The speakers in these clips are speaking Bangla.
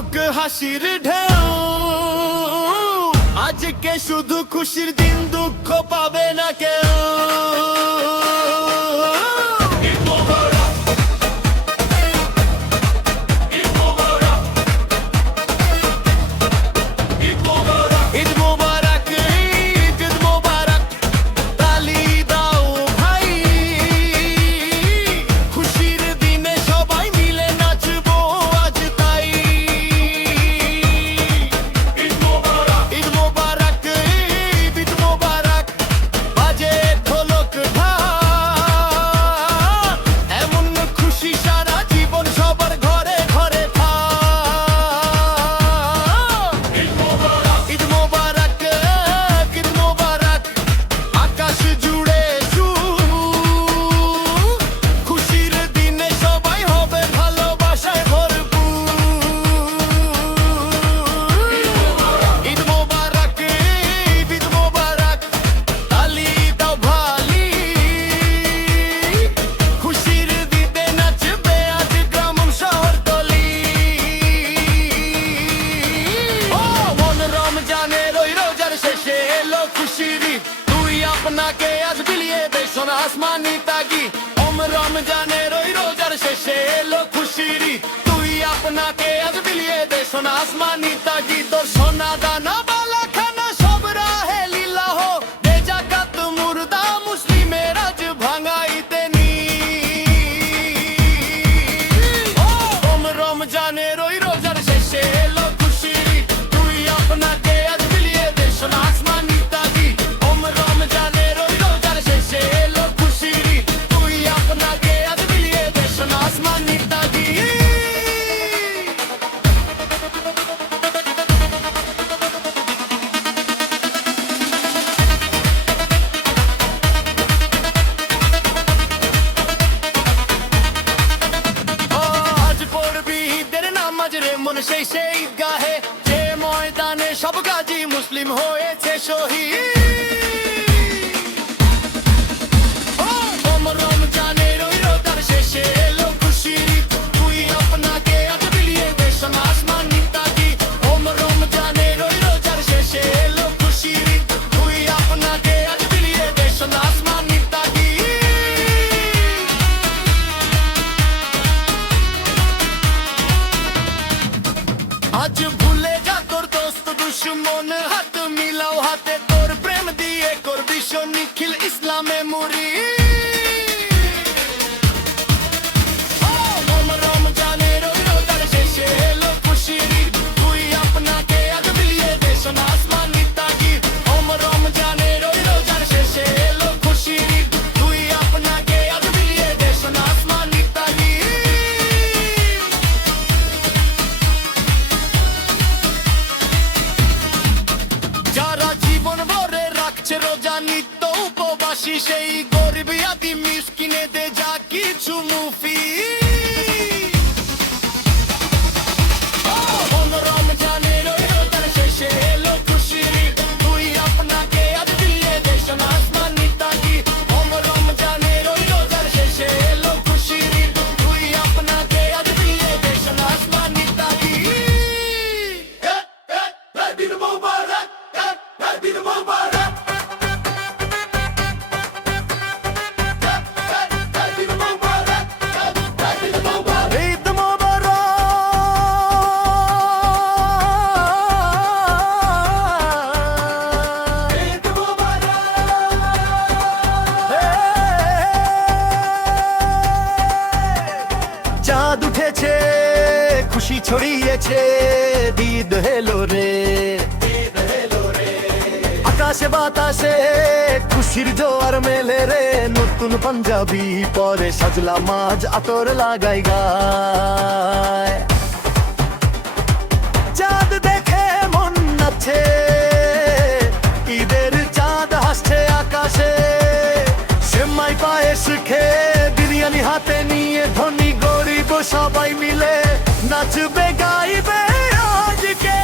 উঠুক হাসির ঢেউ, আজকে শুধু খুশির দিন, দুঃখ পাবে না কেউ। আপনাকে আজ বিলিয়ে দে সোনা আসমানি তাগি, ওম রমজানের ওই রোজার শেষে এলো খুশির ঈদ। তুই আপনাকে আজ বিলিয়ে দে সোনা আসমানি তাগি, তোর সোনা দানা বালা খানা সব রাহে লীলা হো, দে জাকাত মুর্দা মুসলিমের আজ ভাঙাইতে নি। ওম রমজানের ওই রোজার শেষে এলো খুশির ঈদ। তুই আপনাকে আজ বিলিয়ে দে সোনা আসমানি তাগি, ওম রমজানের ওই রোজার শেষে এলো খুশির ঈদ। তুই আপনাকে আজ বিলিয়ে দে সোনা আসমানি তাগি। আজ পড়বি ঈদের নামাজ রে মন সেই সেই গাহে, যে ময়দানে সব গাজী মুসলিম হয়েছে শহীদ। ওম রমজানের ওই রোজার শেষে এলো খুশির ঈদ। তুই আপনাকে আজ বিলিয়ে দে সোনা আসমানি তাগি, ওম রমজানের ওই রোজার শেষে এলো খুশির ঈদ। তুই আপনাকে আজ বিলিয়ে দে সোনা আসমানি তাগি। আজ ভুলে যা তোর দোস্ত দুশ্মন, হাত মিলাও হাতে, তোর প্রেম দিয়ে করবি নিখিল ইসলামে মুরি। ওম রমজানের ওই রোজার শেষে এলো খুশির ঈদ। তুই আপনাকে আজ বিলিয়ে দে সোনা আসমানি তাগি, ওম রমজানের ওই রোজার শেষে এলো খুশির ঈদ। তুই আপনাকে আজ বিলিয়ে দে সোনা আসমানি তাগি। যারা জীবন ভরে রাখছে রোজা নিত্য উপবাসী, সেই গরিব আদি মিসকিনে দে যা কিছু মুফি। ওম রমজানের ওই রোজার শেষে এলো খুশির ঈদ। তুই আপনাকে আজ বিলিয়ে দে সোনা আসমানি তাগি, ওম রমজানের ওই রোজার শেষে এলো খুশির ঈদ। তুই আপনাকে আজ বিলিয়ে দে সোনা আসমানি তাগি। ঈদ মোবারক, ঈদ মোবারক, ঈদ মোবারক, ঈদ মোবারক, ঈদ মোবারক। চাঁদ উঠেছে, খুশি ছড়িয়েছে, ঈদ হেলো রে, আকাশে বাতাসে খুশির জোয়ার মেলে রে। নতুন পাঞ্জাবি পরে সাজলাম আজ, আতর লাগাই গায়। চাঁদ দেখে মন নাচছে, ঈদের চাঁদ হাসছে আকাশে। সেমাই পায়েস খেয়ে বিরিয়ানি হাতে নিয়ে ধনী গরিব সবাই মিলে নাচবে গাইবে আজকে।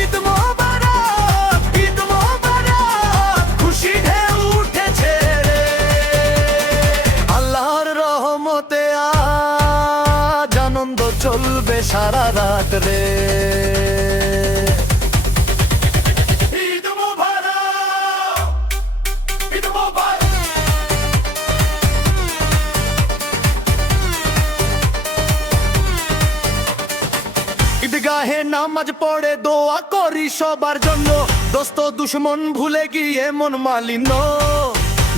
ঈদ আনন্দ চলবে সারা রাত রে। ঈদ মোবারক, ঈদ মোবারক। ঈদগাহে নামাজ পড়ে দোয়া করি সবার জন্য, দোস্ত দুশ্মন ভুলে গিয়ে মন মালিন্য।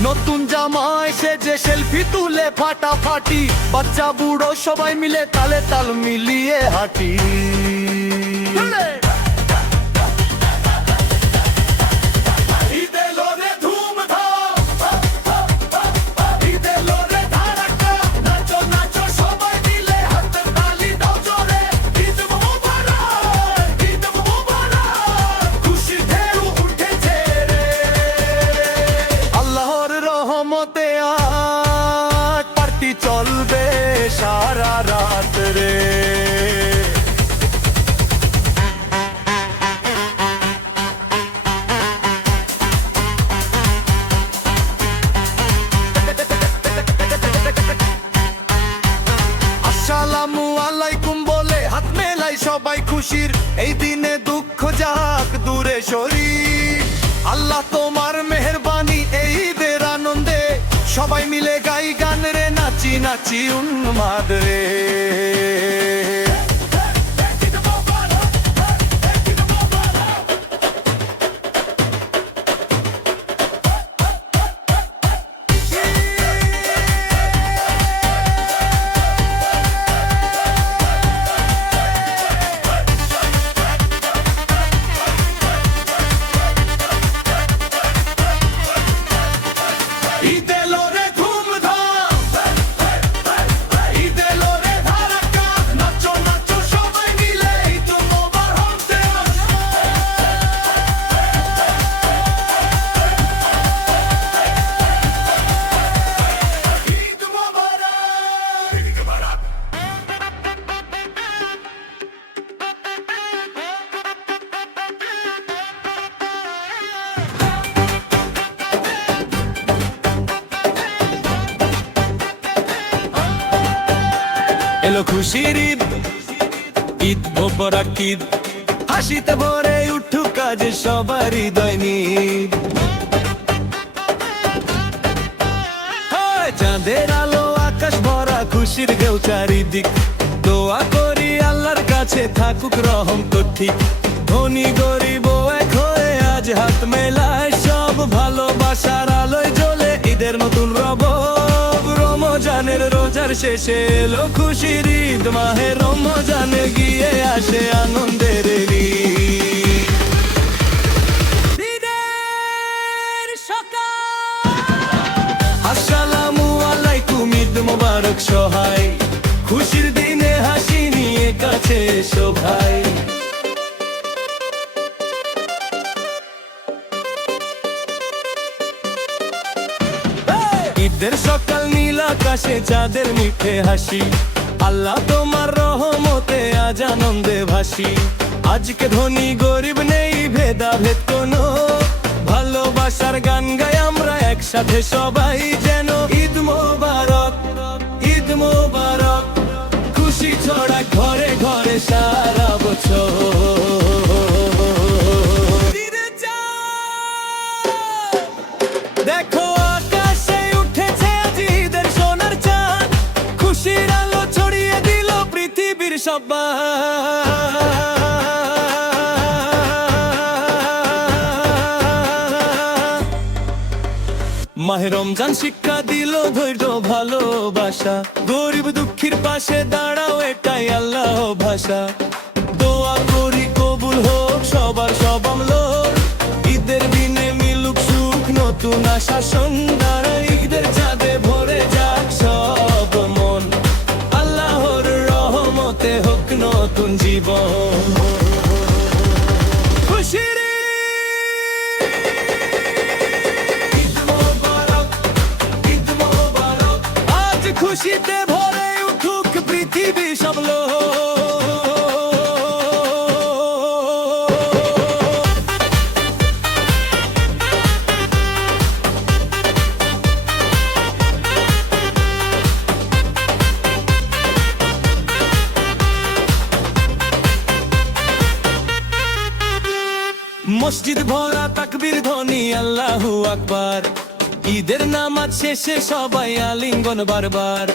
নতুন জামা সেজে সেলফি তুলে ফাটাফাটি, বাচ্চা বুড়ো সবাই মিলে তালে তাল মিলিয়ে হাঁটি। রহমতে আজ পার্টি চলবে সারা রাত রে। আসসালামু আলাইকুম বলে হাত মেলাই সবাই খুশির, এই দিনে দুঃখ যাক দূরে সরিয়ে। আল্লাহ তোমার মেহেরবানি এই ঈদের আনন্দে, সবাই মিলে গাই গান রে, নাচি নাচি উন্মাদ রে। এলো খুশির ঈদ, ঈদ মোবারক ঈদ, হাসিতে ভরে উঠুক কাজ সবার হৃদয় নিদ। চাঁদের আলো আকাশ ভরা খুশির ঢেউ চারিদিক, দোয়া করি আল্লাহর কাছে থাকুক রহম তো ঠিক। ধনী গরিব এক হয়ে আজ হাত মেলায়, সব ভালোবাসার আলোয় জ্বলে ঈদের নতুন রব। রমজানের রোজার শেষে এলো খুশির ঈদ, মাহে রমজানে গিয়ে আসে আনন্দের আসসালামু আলাইকুম, ঈদ মোবারক সহায়, খুশির দিনে হাসি নিয়ে কাছে এসো ভাই। ঈদের সকাল নীল আকাশে চাঁদের মিঠে হাসি, আল্লাহ তোমার রহমতে আজ আনন্দে ভাসি। আজকে ধনী গরিব নেই ভেদাভেদ কোনো, ভালোবাসার গান গাই আমরা একসাথে সবাই যেন। ঈদ মোবারক, ঈদ মোবারক, খুশি ছড়া ঘরে ঘরে সারা বছর। দেখো আকাশে উঠেছে আজ ঈদের সোনার চাঁদ, খুশির আলো ছড়িয়ে দিল পৃথিবীর সবাই। মাহে রমজান শিক্ষা দিল ধৈর্য ভালোবাসা, গরিব দুঃখীর পাশে দাঁড়াও এটাই আল্লাহ ভাষা। দোয়া করি কবুল হোক সবার সব আমল, ঈদের দিনে মিলুক সুখ নতুন আশা সন্ধ্যার। ঈদের চাঁদে ভরে যাক সব মন, আল্লাহর রহমতে হোক নতুন জীবন। খুশির খুশিতে ভরে উঠুক পৃথিবী সব লোক। মসজিদ ভরা তাকবীর ধ্বনি আল্লাহু আকবার। ঈদের নামাজ শেষে সবাই আলিঙ্গন বারবার,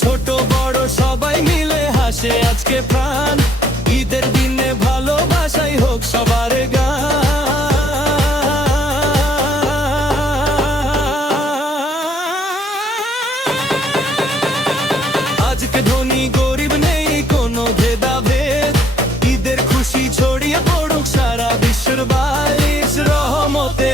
ছোট বড় সবাই মিলে হাসে আজকে প্রাণ। ঈদের দিনে ভালোবাসাই হোক সবার গান। আজকে ধনী গরিব নেই কোনো ভেদাভেদ, ঈদের খুশি ছড়িয়ে পড়ুক সারা বিশ্বের বারিশ রহমতে।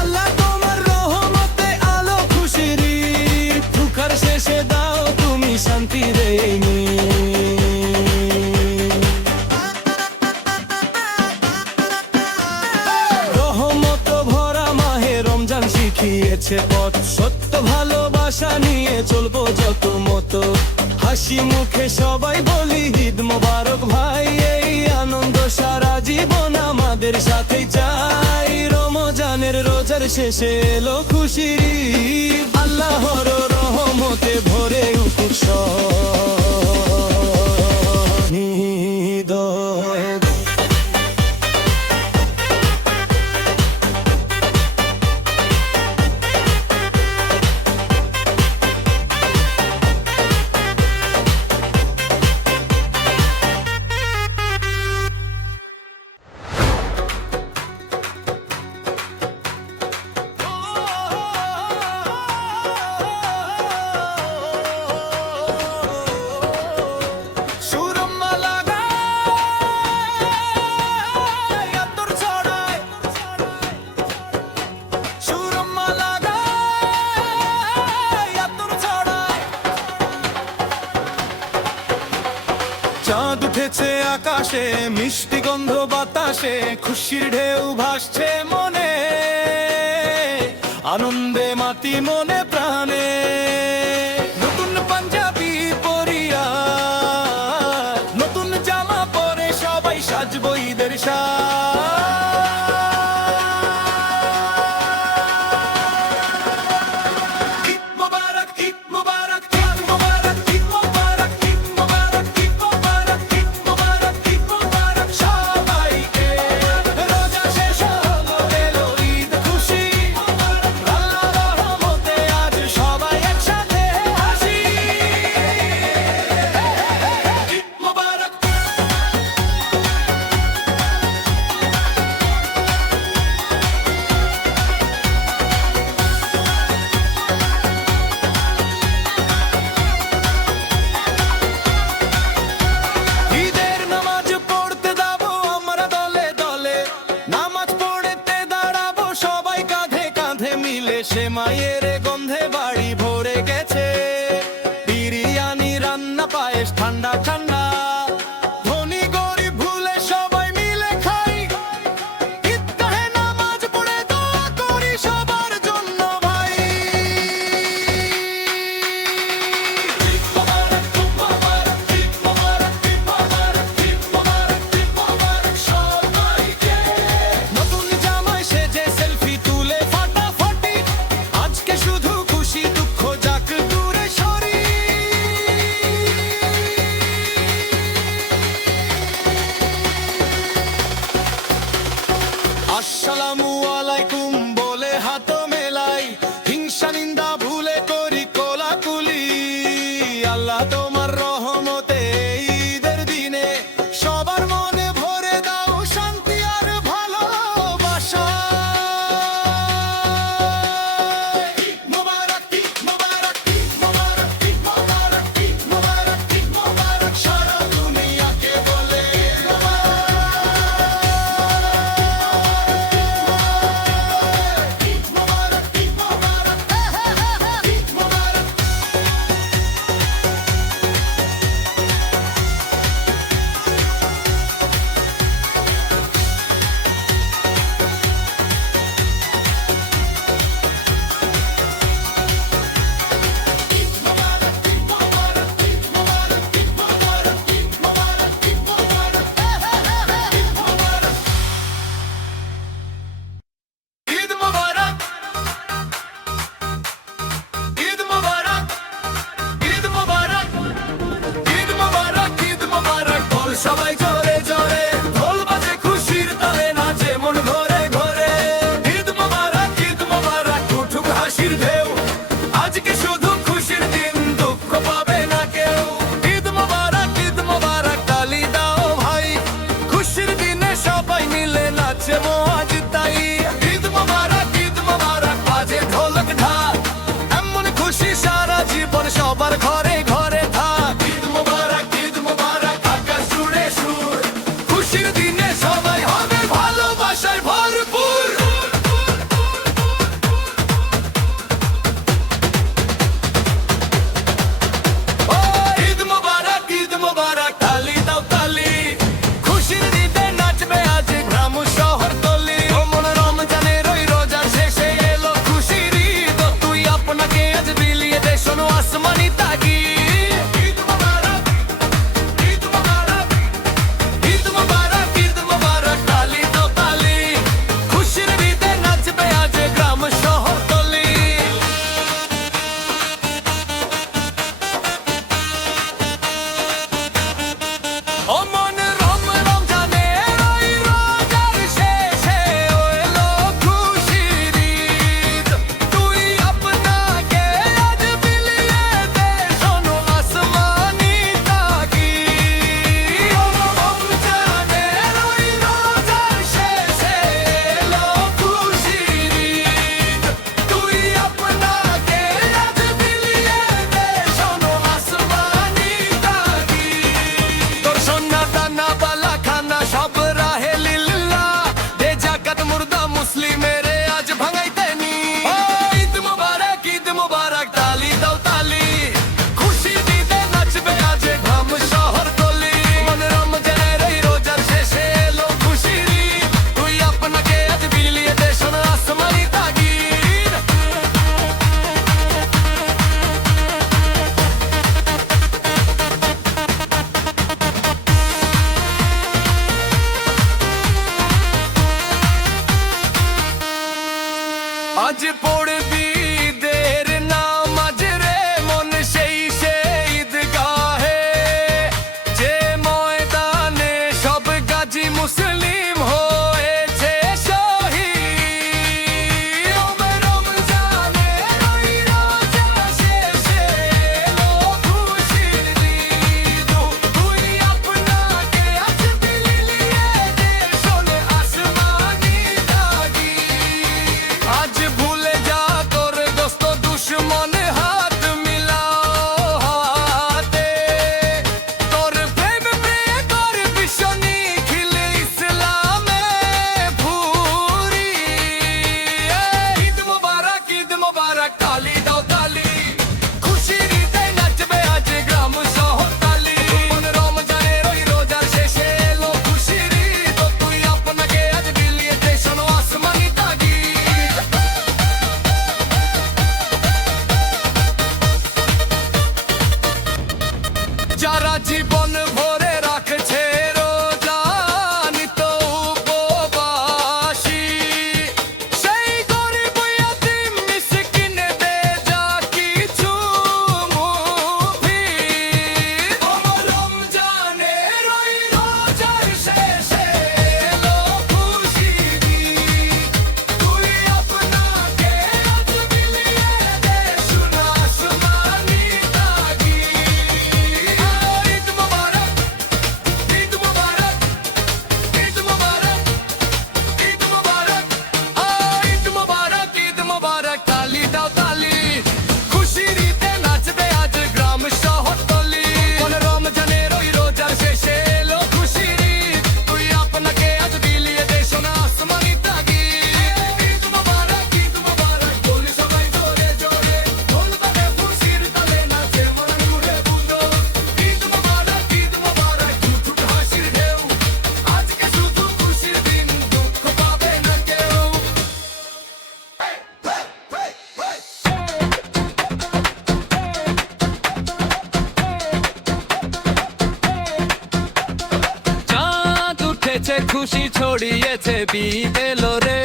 আল্লাহ তোমার রহমতে আলো খুশির ঈদ, দুঃখের শেষে দাও তুমি শান্তির এই রহমত ভরা মাহে রমজান শিখিয়েছে পথ, সত্য ভালোবাসা নিয়ে চলবো যত মতো। হাসি মুখে সবাই বলি ঈদ মোবারক ভাই, এই আনন্দ সারা জীবন আমাদের সাথে চাই। রমজানের রোজার শেষে এলো খুশির ঈদ, আল্লাহর রহমতে ভরে উঠুক হৃদয়। চাঁদ উঠেছে আকাশে, মিষ্টি গন্ধ বাতাসে, খুশির ঢেউ ভাসছে মনে, আনন্দে মাতি মনে প্রাণে। নতুন পাঞ্জাবি পরিয়া, নতুন জামা পরে সবাই সাজবো ঈদের সে মায়ের গন্ধে বাড়ি ভরে গেছে, বিরিয়ানি রান্না পায়েস ঠান্ডা ঠান্ডা, ধনী গরিব ভুলে সবাই মিলে খাই। ঈদগাহে নামাজ পড়ে দোয়া করি সবার জন্য ভাই। ঈদ মোবারক, ঈদ মোবারক, ঈদ মোবারক, ঈদ মোবারক, ঈদ মোবারক, ঈদ মোবারক সবাইকে। নতুন জামায় সেজে সেলফি তুলে ফাটাফাটি, আজকে শুধু খুশি দুঃখ যাক দূরে সরি। আসসালামু আলাইকুম বলে হাত মেলাই, হিংসা নিন্দা ভুলে করি কোলাকুলি। আল্লাহ তোমার রহমতে ঈদের দিনে সবার মনে ভরে দাও শান্তি আর ভালোবাসা। ঈদ মোবারক, ঈদ মোবারক, ঈদ মোবারক, ঈদ মোবারক, ঈদ মোবারক, ঈদ মোবারক সারা দুনিয়াকে বলে ঈদ মোবারক, ঈদ মোবারক, ঈদ মোবারক। ঈদ মোবারক, ঈদ মোবারক, ঈদ মোবারক, ঈদ মোবারক, ঈদ মোবারক। বল সবাই জোরে জোরে, ঢোল সবার ঘরে ঘরে থাক। ঈদ মোবারক আকাশ জুড়ে সুর, খুশির দিনে সবাই হবে ভালোবাসায় ভরপুর। ও ঈদ মোবারক তালি দাও তালি, খুশির দিনে নাচবে আজ গ্রাম শহর তলি। ও মন রমজানের ওই রোজার শেষে এলো খুশির ঈদ, তুই আপনাকে আজ বিলিয়ে দে শোনো আসমানি তাগিদ। ঈদ মোবারক তালি দাও তালি, খুশির দিনে নাচবে আজ গ্রাম শহর তলি। ও মন রমজানের ওই রোজার শেষে এলো খুশির ঈদ, তুই আপনাকে আজ বিলিয়ে দে শোনো আসমানি তাগিদ। ও রমজানের ওই রোজার শেষে এলো খুশির ঈদ, তুই আপনাকে আজ বিলিয়ে দে শোনো আসমানি তাগিদ। তোর সোনা দানা বালা খানা সব রাহে লিল্লাহ, দে জাকাত মুর্দা মুসলিমের আজ ভাঙাইতে নি। ও ঈদ মোবারক তালি দাও তালি, খুশি দিতে নাচবে আজ গ্রাম শহর তলি। মন রমজানের এই রোজার শেষে এলো খুশির ঈদ, তুই আপনাকে আজ বিলিয়ে দে শোনো আসমানি তাগিদ। আজ পড়বি ঈদের নামাজ রে মন সেই ঈদগাহে, যে ময়দানে সব গাজী মুসলিম হয়েছে শহীদ। ও রমজানের ওই রোজা শেষে এলো খুশির ঈদ, তুই আপনাকে আজ বিলিয়ে দে শোনো আসমানি তাগিদ। আজ ভুলে যা তোর দোস্ত দুশ্মন, হাত মিলাও হাতে, তোর প্রেম প্রিয় কর বিশ্ব নিখিল ইসলামে ভুরি। ঈদ মোবারক তালি দাও তালি, খুশির ঈদে নাচবে আজ গ্রাম শহর তলি। মন রমজানের ওই রোজার শেষে এলো খুশির ঈদ, তুই আপনাকে আজ বিলিয়ে দে শোনো আসমানি তাগিদ। যারা জীবন ভরে রাখছে রোজা নিত উপবাসী, সেই গরিব ইয়াতীম মিসকিনদের যা কিছু মুফিদ। ও রমজানের ওই রোজার শেষে এলো খুশির ঈদ, তুই আপনাকে আজ বিলিয়ে দে শোনো আসমানি তাগিদ। ঈদ মোবারক ঈদ মোবারক ঈদ মোবারক তালি দাও তালি, খুশির ঈদে নাচবে আজ গ্রাম শহর তলি। মন রমজানের ওই রোজার শেষে এলো খুশির ঈদ, তুই আপনাকে আজ বিলিয়ে দে শোনো আসমানি তাগিদ। ঈদ মোবারক বলি সবাই জোরে জোরে, ঢোল বাজে খুশির তালে নাচে মন জুড়ে বুঝো। ঈদ মোবারক ঝুঠুট হাসির ঢেউ, আজকে শুধু খুশির দিন, দুঃখ পাবে না কেউ। চাঁদ উঠেছে খুশি ছড়িয়েছে বিদ এলো রে,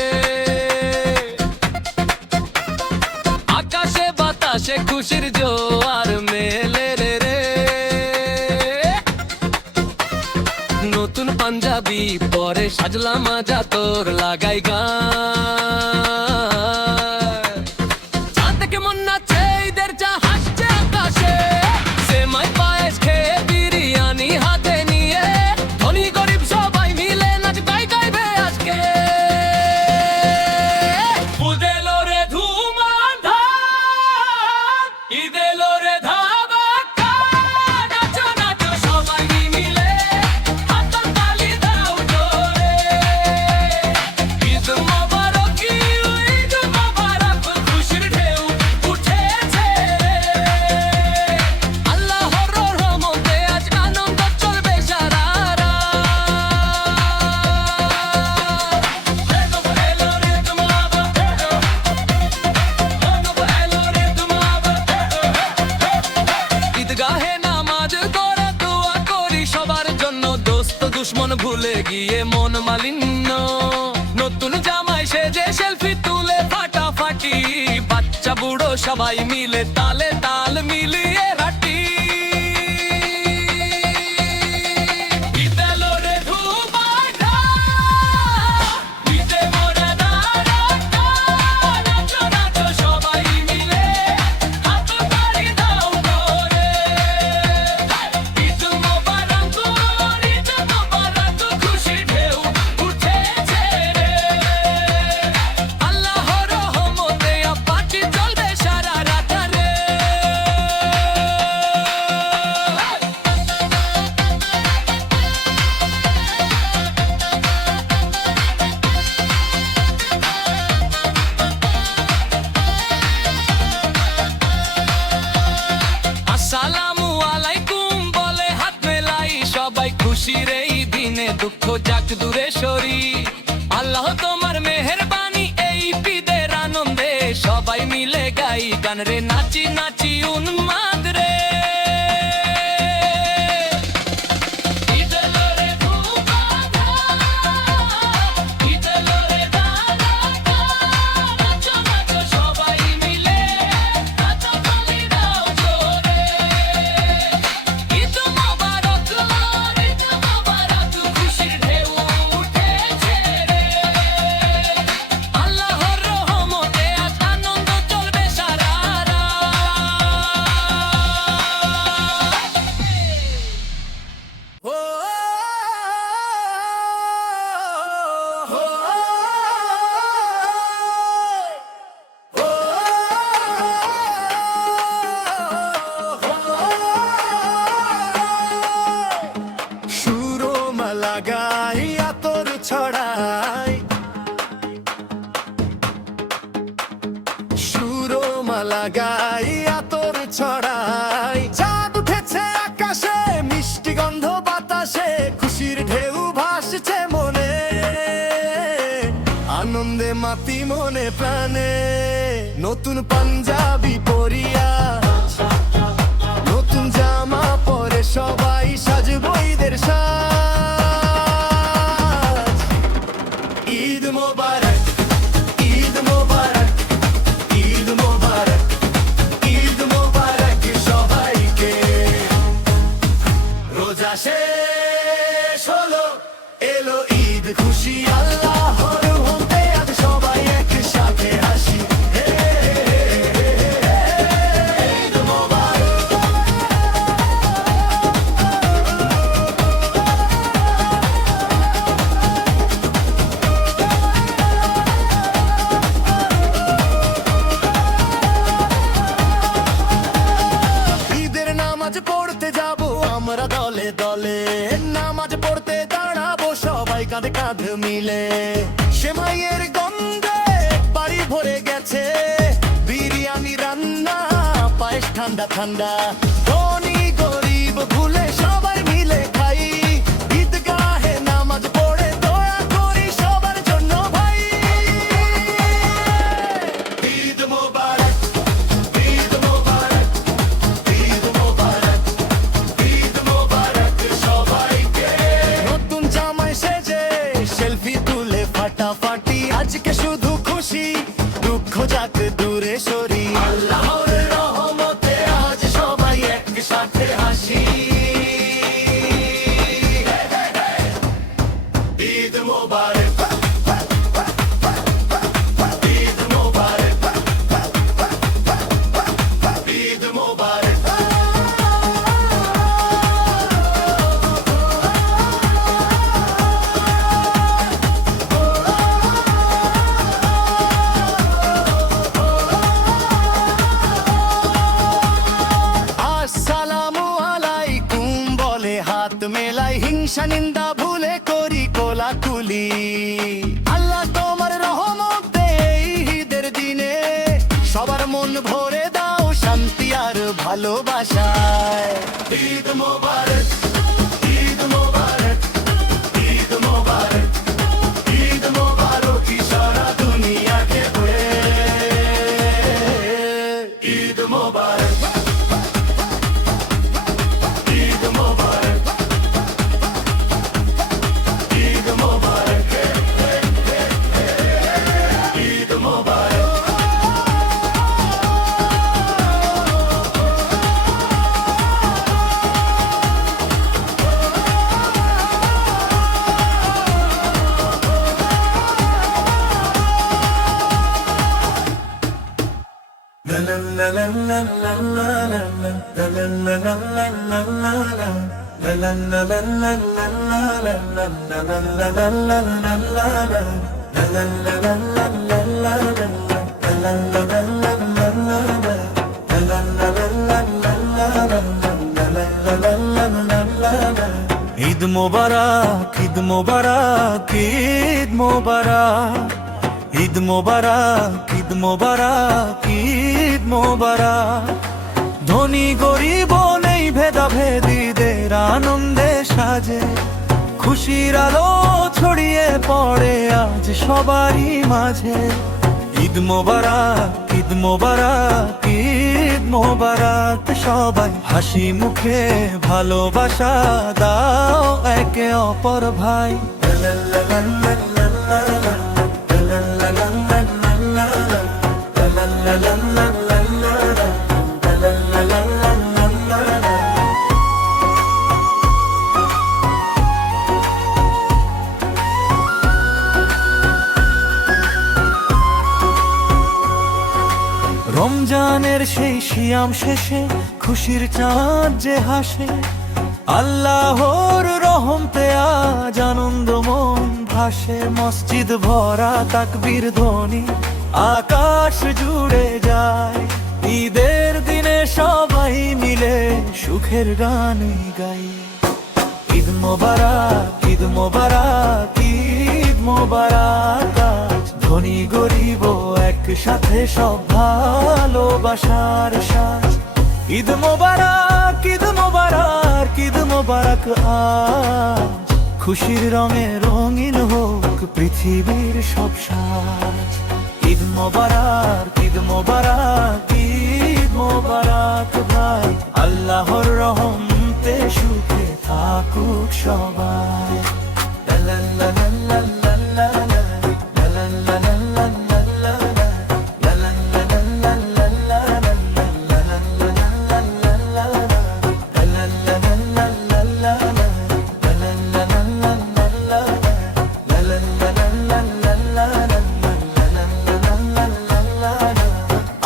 আকাশে বাতাসে খুশির জোয়ার মেলে রে। নতুন পাঞ্জাবি পরে সাজলাম মাজা তোর লাগাই গান, চাঁদ কেমন নাচে ঈদের চা হাসছে আকাশে, সেমাই পায়েস খেয়ে বিরিয়ানি হাতে নিয়ে, ধনী গরিব সবাই মিলে নাচ গাইবে আজকে। ঈদ এলো রে ধুম আন্ধার, ঈদ এলো রে ধাম ঈদগাহে নামাজ করে দোয়া করি সবার জন্য, দোস্ত দুশ্মন ভুলে গিয়ে মন মালিন্য। নতুন জামাই সেজে সেলফি তুলে ফাটাফাটি, বাচ্চা বুড়ো সবাই মিলে তালে তাল মিলিয়ে হাঁটি। ঈদে লোরে ধুমাটা, ঈদে মোরা নাড়াটা, নাচো নাচো সবাই মিলে, হাত তালি দাও করে। ঈদ মোবারক, ঈদ মোবারক, খুশির ঢেউ উঠেছে রে। আল্লাহর রহমতে পার্টি চলবে সারা রাত রে। আসসালামু আলাইকুম বলে হাত মেলাই সবাই, খুশির এই দিনে দুঃখ যাক দূরে সরি। আল্লাহ তোমার মেহেরবানি এই ঈদের আনন্দে, সবাই মিলে গাই গান রে, নাচি নাচি উন্মাদ রে। ঈদে লোরে ধুমাটা, ঈদে লোরে নাড়াটা, নাচো নাচো সবাই মিলে, হাত তালি দাও জোরে। ঈদ মোবারক, ঈদ মোবারক, খুশির ঢেউ উঠেছে রে। আল্লাহর রহমতে আজ আনন্দ চলবে সারা রাত। ও সুরো মালাগাই আতর ছড়াই, সুরো মালাগাই আতর ছড়াই, চাঁদ উঠেছে আকাশে, মিষ্টি গন্ধ বাতাসে, খুশির ঢেউ ভাসছে মনে, আনন্দে মাতি মনে প্রাণে। নতুন পাঞ্জাবি পরিয়া, নতুন জামা পরে সবাই সাজবো ঈদের সাজ। ঈদ মোবারক, ঈদ মোবারক, ঈদ মোবারক, ঈদ মোবারক সবাইকে। রোজা শেষ হলো, এলো ঈদ, খুশি আল্লাহর রহমতে আজ সবাই একসাথে হাসি। হে হে হে হে হে, ঈদ মোবারক। ঈদের নামাজ পড়তে যাব আমরা দলে দলে, নামাজ পড়তে দাঁড়াবো সবাই কাঁধে কাঁধ মিলে। সেমাইয়ের গন্ধে বাড়ি ভরে গেছে, বিরিয়ানি রান্না, পায়েস ঠান্ডা ঠান্ডা, ধনী গরিব ভুলে সবাই মিলে খাই। ঈদগাহে নামাজ পড়ে দোয়া করি সবার জন্য ভাই। ঈদ মোবারক, ঈদ মোবারক, ঈদ মোবারক, ঈদ মোবারক সবাইকে। নতুন জামাই সেজে সেলফি তুলে ফাটাফাটি, আজকে শুধু খুশি, দুঃখ যাক দূরে সরি। আল্লাহর রহমতে আজ সবাই একসাথে হাসি। ঈদ মোবারক, ঈদ মোবারক, ঈদ মোবারক। আসসালামু আলাইকুম বলে হাত মেলাই, হিংসা নিন্দা ভুলে করি কোলাকুলি। আল্লাহ তোমার রহমতে এই ঈদের দিনে সবার মন ভরে দাও শান্তি আর ভালোবাসায়। ঈদ মোবারক, ঈদ মোবারক, ঈদ মোবারক, ঈদ মোবারক সারা দুনিয়াকে হয়ে। ঈদ মোবারক, ঈদ মোবারক, ঈদ মোবারক, ঈদ মোবারক, ঈদ মোবারক, ঈদ মোবারক, ঈদ মোবারক। ধনী গরিব নেই ভেদাভেদ, ঈদের আনন্দে সাজে, খুশির আলো ছড়িয়ে পড়ে আজ সবারই মাঝে। ঈদ মোবারক, ঈদ মোবারক, ঈদ মোবারক। সবাই হাসি মুখে ভালোবাসা দাও একে অপর ভাই। রমজানের সেই সিয়াম শেষে খুশির চাঁদ যে হাসে, আল্লাহর রহমতে আজ আনন্দ মন ভাসে। মসজিদ ভরা তাকবীর ধ্বনি আকাশ জুড়ে যায়, ঈদের দিনে সবাই মিলে সুখের গান গাই। ঈদ মোবারক, ঈদ মোবারক, ঈদ মোবারক। ধনী গরিব একসাথে সব ভালোবাসার সাজ। ঈদ মোবারক, ঈদ মোবারক, ঈদ মোবারক। আজ খুশির রঙে রঙিন হোক পৃথিবীর সব সাজ। ঈদ মোবারক, ঈদ মোবারক, ঈদ মোবারক ভাই। আল্লাহর রহমতে সুখে থাকুক সবাই। লা লা লা লা লা লা লা।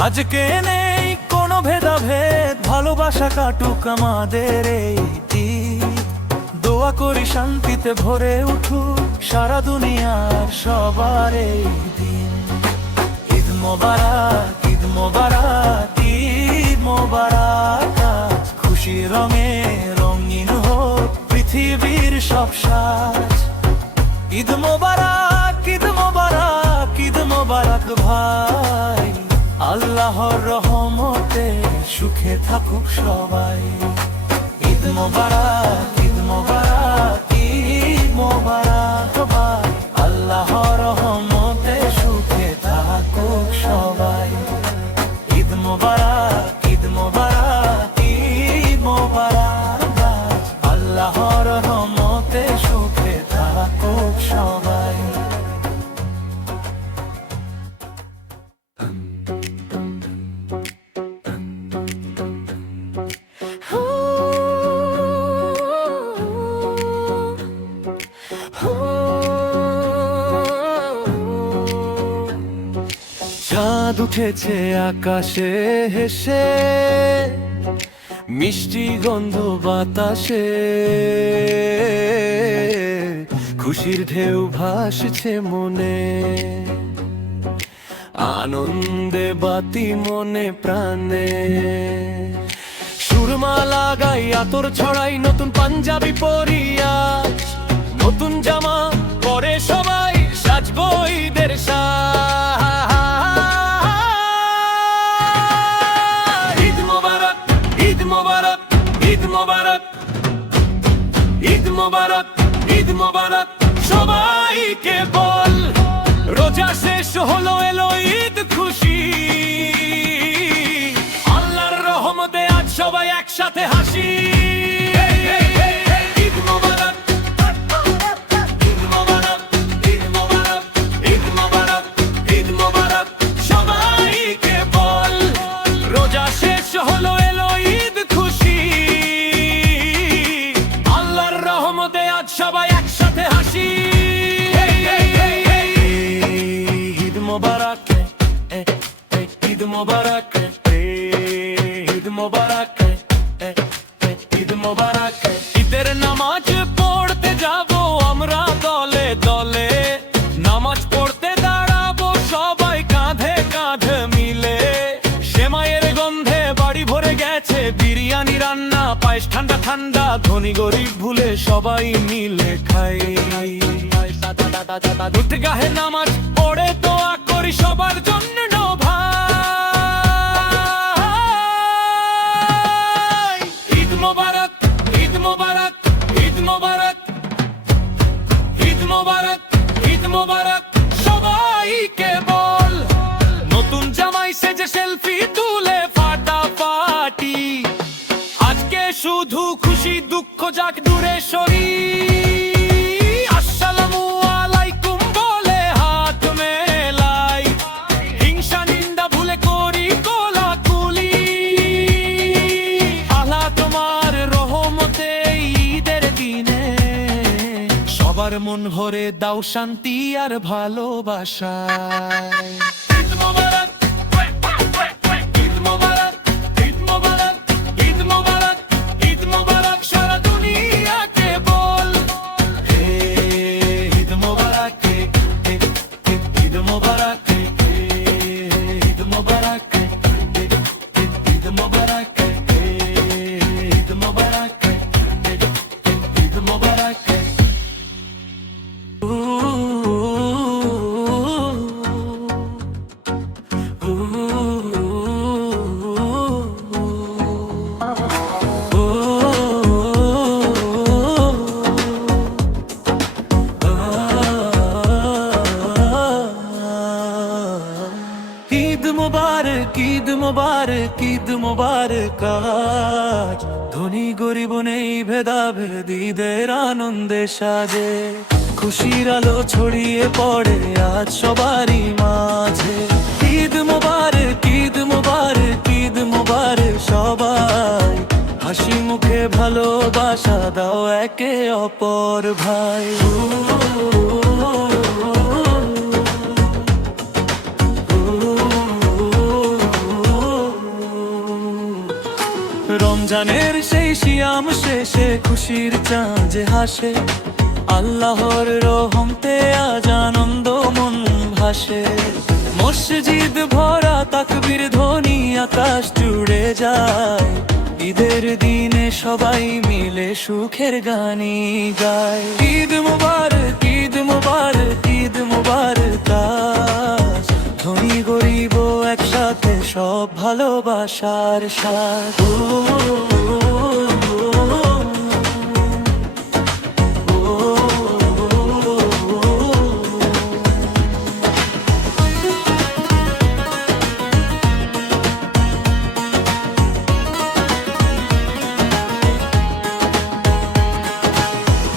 আজকে নেই কোনো ভেদাভেদ, ভালোবাসা কাটুক আমাদের এই দিন। দোয়া করি শান্তিতে ভরে উঠুক সারা দুনিয়ার সবার এই দিন। ঈদ মোবারক, ঈদ মোবারক, ঈদ মোবারক। খুশি রঙে রঙিন হোক পৃথিবীর সব সাজ। ঈদ মোবারক, ঈদ মোবারক, ঈদ মোবারক ভাই। আল্লাহর রহমতে সুখে থাকুক সবাই। ঈদ মোবারক, ঈদ মোবারক, ঈদ মোবারক ভাই। আল্লাহর রহমতে সুখে থাকুক সবাই। ঈদ মোবারক, ঈদ মোবারক, ঈদ মোবারক ভাই। আল্লাহর রহমতে সুখে থাকুক সবাই। চাঁদ উঠেছে আকাশে হেসে, মিষ্টি গন্ধ বাতাসে। খুশির ঢেউ ভাসছে মনে, আনন্দে বাতি মনে প্রাণে। সুরমা লাগাই আতর ছড়াই নতুন পাঞ্জাবি পরিয়া, নতুন জামা পরে সবাই সাজবো ঈদের ঈদ মোবারক, ঈদ মোবারক, ঈদ মোবারক, ঈদ মোবারক, ঈদ মোবারক। সবাইকে বল রোজা শেষ হলো এলো ঈদ খুশি। আল্লাহর রহমতে আজ সবাই একসাথে হাসি। ঈদ মোবারক, ঈদ মোবারক, ঈদ মোবারক, ঈদ মোবারক, ঈদ মোবারক। সবাইকে বল রোজা শেষ হলো এলো ঈদ খুশি। আল্লাহর রহমতে আজ সবাই একসাথে হাসি। ঈদ মোবারক, পায়েস ঠান্ডা ঠান্ডা, ধনী গরিব ভুলে সবাই মিলে খাই। গাহে নামাজ পড়ে দোয়া করি সবার জন্য ভাই। ঈদ মোবারক, ঈদ মোবারক, ঈদ মোবারক, ঈদ মোবারক, ঈদ মোবারক সবাইকে বল। নতুন জামাই সেজে সেলফি তুলে ফাটাফাটি, আজকে শুধু খুশি দুঃখ যাক দূরে সরি। আসসালামু আলাইকুম বলে হাত মেলাই, হিংসা নিন্দা ভুলে করি কোলাকুলি। আল্লাহ তোমার রহমতে ঈদের দিনে সবার মন ভরে দাও শান্তি আর ভালোবাসা। ঈদ মোবারক, ঈদ মোবারক, ঈদ মোবারক, ঈদ মোবারক, ঈদ মোবারক সারা দুনিয়াকে বল। হে ঈদ মোবারক, ঈদ মোবারক, ঈদ মোবারক, ঈদ মোবারক, ঈদ মোবারক, ঈদ মোবারক। ঈদ মোবারক, ঈদ মোবারক, ঈদ মোবারক আজ। ধনী গরিব নেই ভেদাভেদ, ঈদের আনন্দে সাজে। খুশির আলো ছড়িয়ে পড়ে আজ সবারই মাঝে। ঈদ মোবারক, ঈদ মোবারক, ঈদ মোবারক সবাই। হাসি মুখে ভালোবাসা দাও একে অপর ভাই। রমজানের সেই সিয়াম শেষে খুশির চাঁদ হাসে। আল্লাহর রহমতে আজ আনন্দ মন ভাসে। মসজিদ ভরা তাকবীর ধ্বনি আকাশ জুড়ে যায়। ঈদের দিনে সবাই মিলে সুখের গানি গায়। ঈদ মোবারক, ঈদ মোবারক, ঈদ মোবারক আজ। ধনী গরিব একসাথে সব ভালোবাসার সাথ।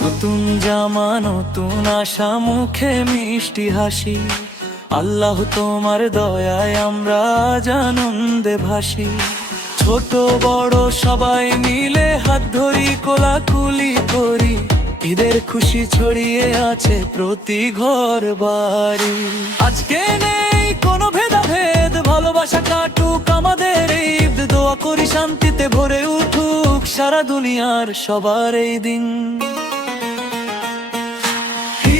নতুন জামা নতুন আশা, মুখে মিষ্টি হাসি। আল্লাহ তোমার দয়ায় আমরা আজ আনন্দে ভাসি। ছোট বড় সবাই মিলে হাত ধরি কোলাকুলি করি। ঈদের খুশি ছড়িয়ে আছে প্রতি ঘর বাড়ি। আজকে নেই কোনো ভেদাভেদ, ভালোবাসা কাটুক আমাদের এই ঈদ। দোয়া করি শান্তিতে ভরে উঠুক সারা দুনিয়ার সবার এই দিন।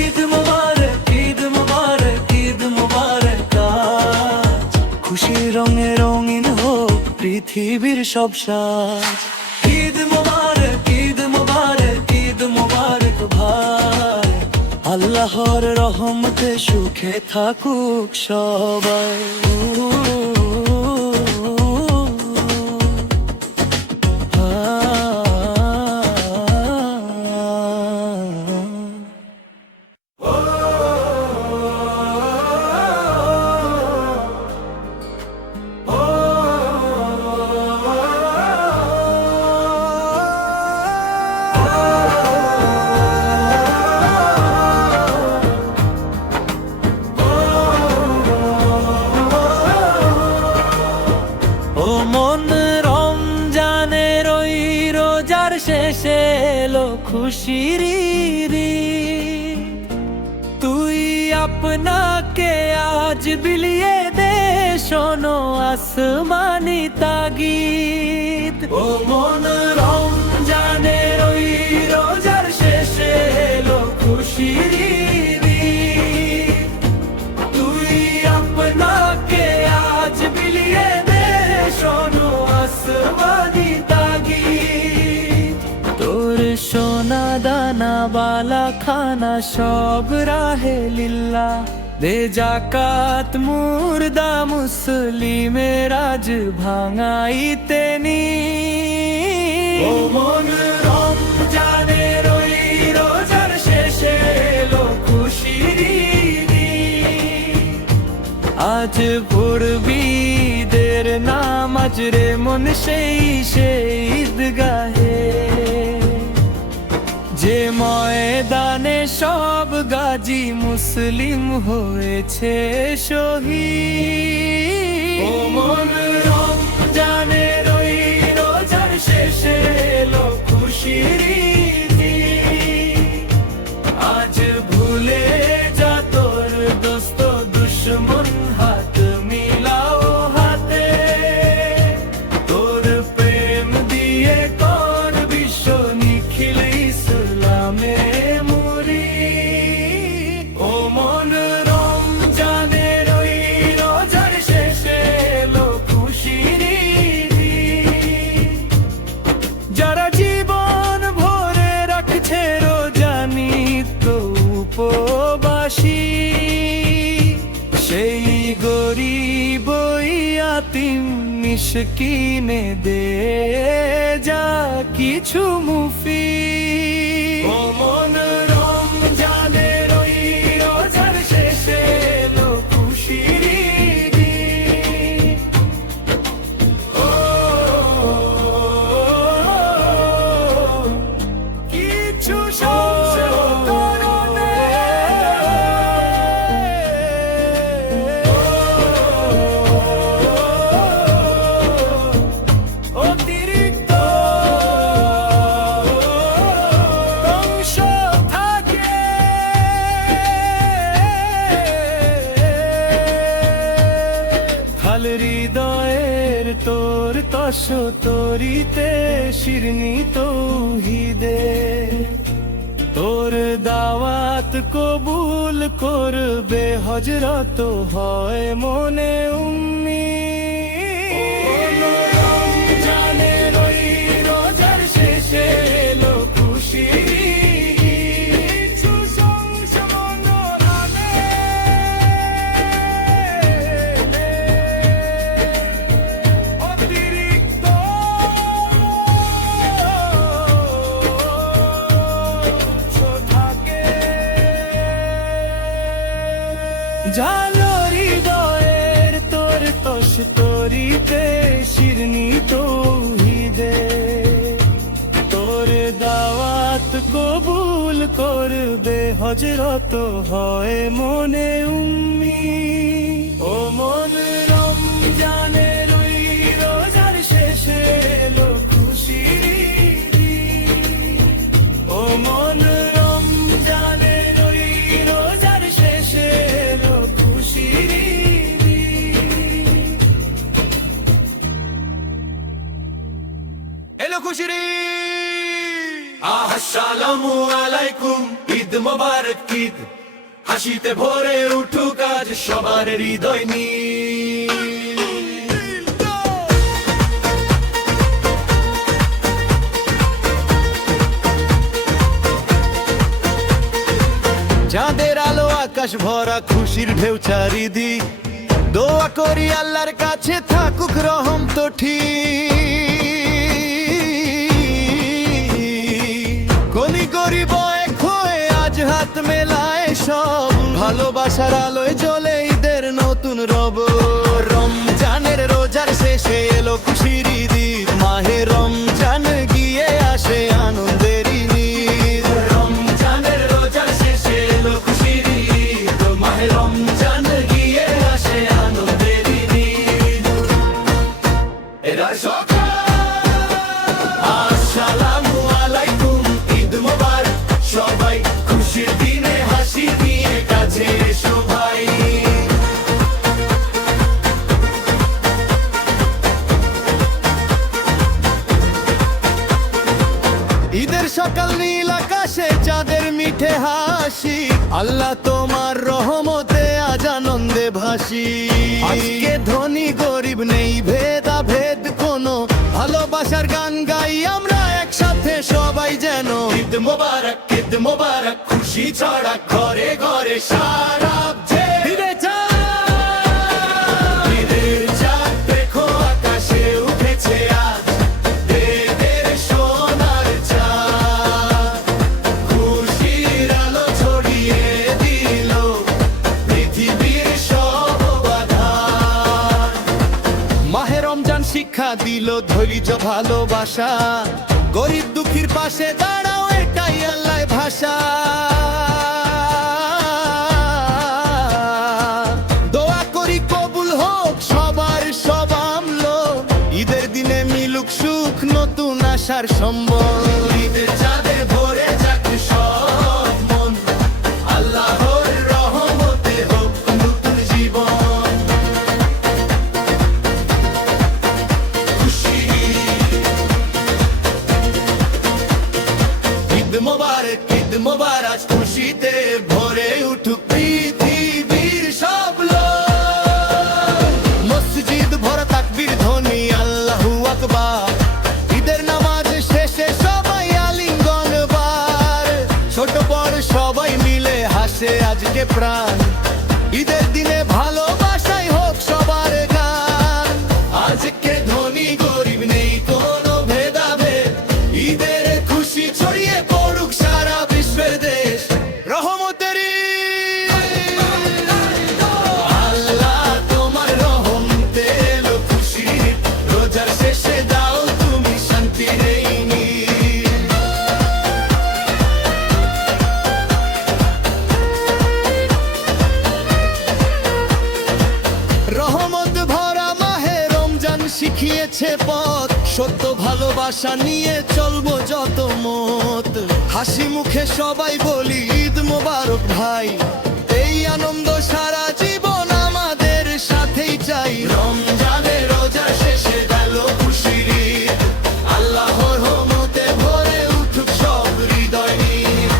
ঈদ মোবারক, ঈদ মোবারক, ঈদ মোবারক আজ। খুশির রঙে রঙিন হোক পৃথিবীর সব সাজ। ঈদ মোবারক, ঈদ মোবারক, ঈদ মোবারক ভাই। আল্লাহর রহমতে সুখে থাকুক সবাই। শেষে এলো খুশির ঈদ। তুই আপনাকে আজ বিলিয়ে দে শোনো আসমানি তাগিদ। ও মন রমজানের ওই রোজার শেষে এলো খুশির ঈদ। তুই আপনাকে আজ বিলিয়ে দে শোনো আসমানি তাগিদ। সোনা দানা বালা খানা সব রাহে লিল্লা দে জাকাত মুর্দা মুসলিমের আজ ভাঙাইতে নি ও মন রমজানের ওই রোজার শেষে এলো খুশির ঈদ। আজ পড়বি দের নামাজ রে মন সেই ঈদগাহে যে ময়দানে সব গাজী মুসলিম হয়েছে শহীদ। ও মন রমজানের ওই রোজার শেষে এলো খুশির ঈদ। আজ ভুলে যা তোর দোস্ত দুশ্মন হাত মিলাও হাতে তোর প্রেম দিয়ে কর বিশ্ব নিখিল ইসলামে মুরি। ও মন রমজানের ওই রোজার শেষে এলো খুশির ঈদ। যারা জীবন ভরে রাখছে রোজা নিত্য উপবাসী সেই গরিব ইয়াতিম মিসকিনে দে যা কিছু মুফিদ। ও মন রমজানের ওই রোজার শেষে এলো খুশির ঈদ। ও কিছু সংশোধনে অতিরিক্ত অংশ থাকে খাল হৃদয়ের তোর তস তরিতে শিরনি তৌহিদে তোর দাওয়াত কবুল করবে হজরত হয় মনে উম্মিদ। রমজানের ওই রোজার শেষে এলো খুশির ঈদ। সুসংসমনরানে অতিরিক্ত থাকে জালো হৃদয়ের তোর তস তরিতে শিরনি তৌহিদে তোর দাওয়াত কবুল করবে হজরত হয় মনে উম্মিদ। ও মন রমজানের ওই রোজার শেষে এলো খুশির ঈদ। ও মন রমজানের ওই রোজার শেষে এলো খুশির ঈদ। এলো খুশির ঈদ। আসসালামু আলাইকুম ঈদ মোবারক ঈদ হাসিতে ভরে উঠুক আজ সবার হৃদয় নীল। চাঁদের আলো আকাশ ভরা খুশির ঢেউ চারিদিক দোয়া করি আল্লাহর কাছে থাকুক রহম তো ঠিক কোনি গরিব এক হয়ে আজ হাত মেলায় সব ভালোবাসার আলোয় জ্বলে ঈদের নতুন রব। রমজানের রোজার শেষে এলো খুশির ঈদ। মাহে রমজান গিয়ে আসে আনন্দের ঈদ। রমজানের রোজার শেষে এলো খুশির ঈদ। মাহে রমজান গিয়ে আসে আনন্দের ঈদ। এরা আসসালামু আলাইকুম ঈদ মোবারক সবাই খুশির দিনে হাসি দিয়ে কাছে এসো ভাই। ঈদের সকাল নীল আকাশে চাঁদের মিঠে হাসি আল্লাহ তোমার রহমতে আজ আনন্দে ভাসি। আজকে ধনী গরিব নেই ভেদাভেদ কোনো ভালোবাসার গান গাই আমরা একসাথে সবাই যেন ঈদ মোবারক খুশি ছড়া ঘরে ঘরে সারা যে ঈদের চাঁদ দেখো আকাশে উঠেছে আজ দেবের সোনার চাঁদ খুশির আলো ছড়িয়ে দিল পৃথিবীর সব বাধা মাহে রমজান শিক্ষা দিল ধৈর্য ভালোবাসা গরিব দুঃখীর পাশে দাঁড়াও এটাই আল্লাহর ভাষা দোয়া করি কবুল হোক সবার সব আমলো ঈদের দিনে মিলুক সুখ নতুন আশার সম্বল ঈদের চাঁদে ভরে যাক সব মন আল্লাহর রহমতে হোক নতুন জীবন খুশি ঈদ মোবারক খুশিতে ভরে উঠুক পৃথিবীর সব লোক মসজিদ ভরা তাকবীর ধ্বনি আল্লাহু আকবার ঈদের নামাজ শেষে সবাই আলিঙ্গন বার ছোট বড় সবাই মিলে হাসে আজকে প্রাণ ঈদের দিনে ভালোবাসাই হোক সবার গান আজকে ধনী গরিব নেই কোনো ভেদাভেদ ঈদের খুশি ছড়িয়ে পড়ুক সারা বিশ্বের দেশ রহমতের আল্লাহ তোমার রহমতে এলো খুশি রোজার শেষে দাও তুমি শান্তির এই নীড় রহমত ভরা মাহে রমজান শিখিয়েছে পথ সত্য ভালোবাসা নিয়ে চলবো যত মত হাসি মুখে সবাই বলি ঈদ মোবারক ভাই এই আনন্দ সারা জীবন আমাদের সাথেই চাই রমজানে রোজার শেষে গেল খুশির ঈদ আল্লাহর রহমতে ভরে উঠুক সব হৃদয় নীড়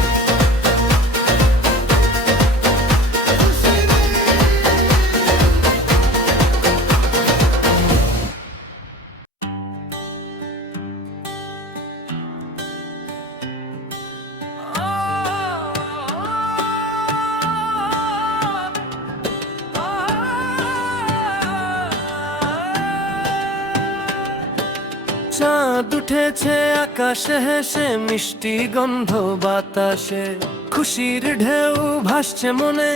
চাঁদ উঠেছে আকাশে হেসে মিষ্টি গন্ধ বাতাসে খুশির ঢেউ ভাসছে মনে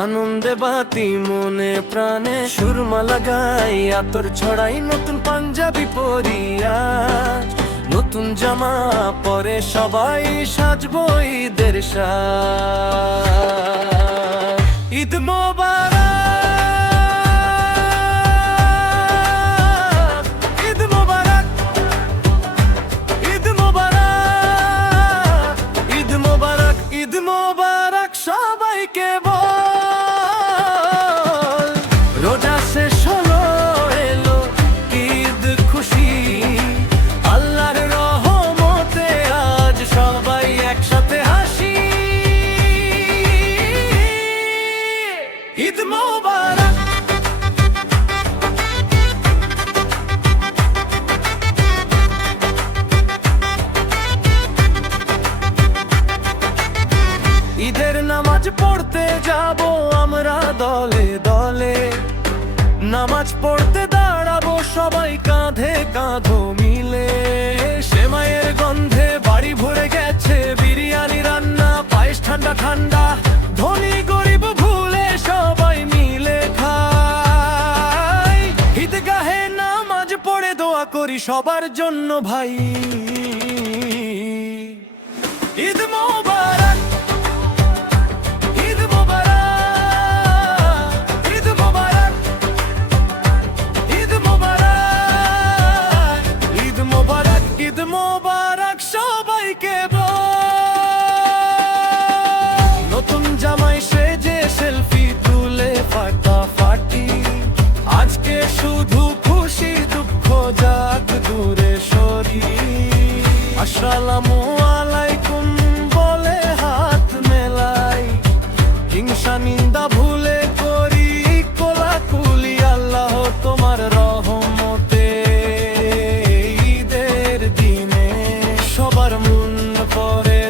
আনন্দে বাতি মনে প্রাণে সুরমা লাগাই আতর ছড়াই নতুন পাঞ্জাবি পরিয়া নতুন জামা পরে সবাই সাজবো ঈদের সাজ ঈদ মোবারক ঈদ মোবারক সবাইকে বল রোজা শেষ হলো এলো ঈদ খুশি আল্লাহর রহমতে আজ সবাই একসাথে হাসি ঈদ মোবারক ঈদের নামাজ পড়তে যাব আমরা দলে দলে নামাজ পড়তে দাঁড়াবো সবাই কাঁধে কাঁধো মিলে সেমাইয়ের গন্ধে বাড়ি ভরে গেছে বিরিয়ানি রান্না পায়েস ঠান্ডা ঠান্ডা ধনী গরিব ভুলে সবাই মিলে খাই ঈদগাহে নামাজ পড়ে দোয়া করি সবার জন্য ভাই ঈদ মোবারক ঈদ মোবারক সবাইকে নতুন জামাই সেজে সেলফি তুলে ফাটাফাটি আজকে শুধু খুশি দুঃখ যাক দূরে সরি আসসালামু আলাইকুম বলে হাত মেলাই হিংসা নিন্দা ভুলে করি কোলাকুলি আল্লাহ তোমার রহমতে ঈদের দিনে সবার মন পরে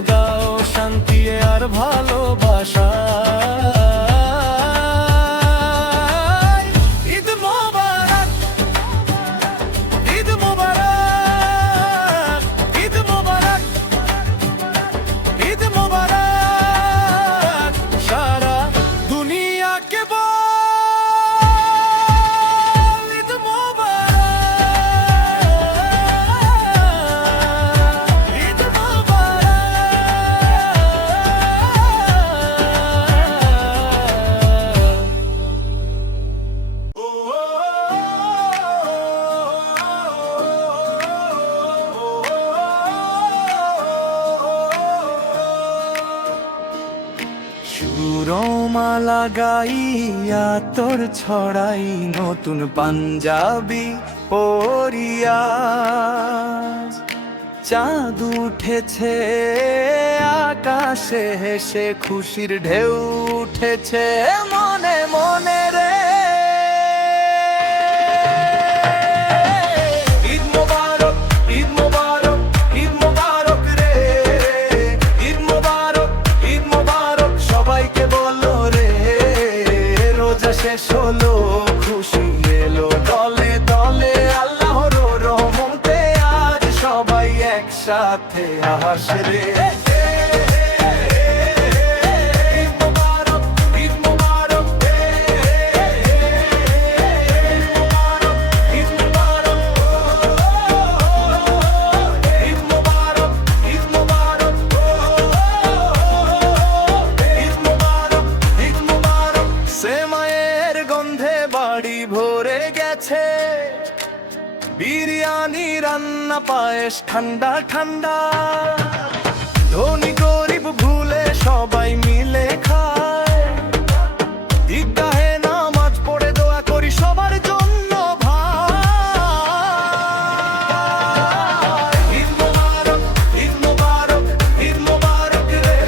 সুরমা লাগাইয়া তোর ছড়াই নতুন পাঞ্জাবি পরিয়া চাঁদ উঠেছে আকাশে হেসে খুশির ঢেউ উঠেছে মনে মনে রে। ঈদ মোবারক, ঈদ মোবারক, ঈদ মোবারক রে। ঈদ মোবারক, ঈদ মোবারক সবাইকে বলো রে। রোজা শেষ হলো, খুশি এলো দলে দলে, আল্লাহর রহমতে আজ সবাই একসাথে হাসে রে। ঈদ মোবারক, ঈদ মোবারক, ঈদ মোবারক, ঈদ মোবারক, ঈদ মোবারক, ঈদ মোবারক, ঈদ মোবারক। সেমাইয়ের গন্ধে বাড়ি ভরে গেছে, বিরিয়ানি রান্না পায়েস ঠান্ডা ঠান্ডা, ধনী গরিব ভুলে সবাই মিলে খায়। ঈদগাহে নামাজ পড়ে দোয়া করি সবার জন্য ভাই। ঈদ মোবারক, ঈদ মোবারক, ঈদ মোবারক রে।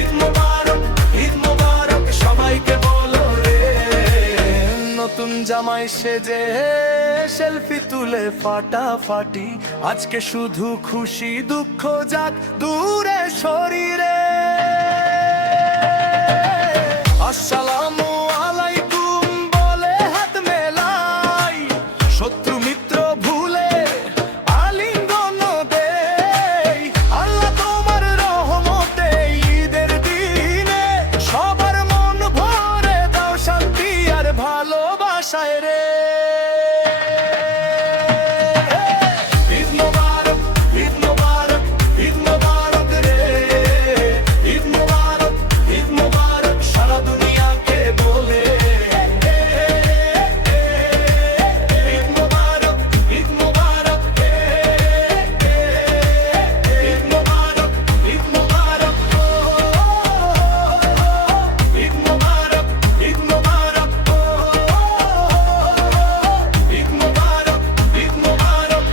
ঈদ মোবারক, ঈদ মোবারক সবাইকে বলো রে। নতুন জামাই সেজে সেলফি তুলে ফাটাফাটি, আজকে শুধু খুশি দুঃখ যাক দূরে শরীরে। আসসালামু আলাইকুম বলে হাত মেলাই, শত্রু মিত্র ভুলে আলিঙ্গন দেই। আল্লাহ তোমার রহমতে ঈদের দিনে সবার মন ভরে দাও শান্তি আর ভালোবাসায় রে। ঈদ মোবারক, ঈদ মোবারক, ঈদ মোবারক রে। ঈদ মোবারক, ঈদ মোবারক সারা দুনিয়াকে বলে। ঈদ মোবারক, ঈদ মোবারক, ঈদ মোবারক, ঈদ মোবারক, ঈদ মোবারক, ঈদ মোবারক, ঈদ মোবারক, ঈদ মোবারক।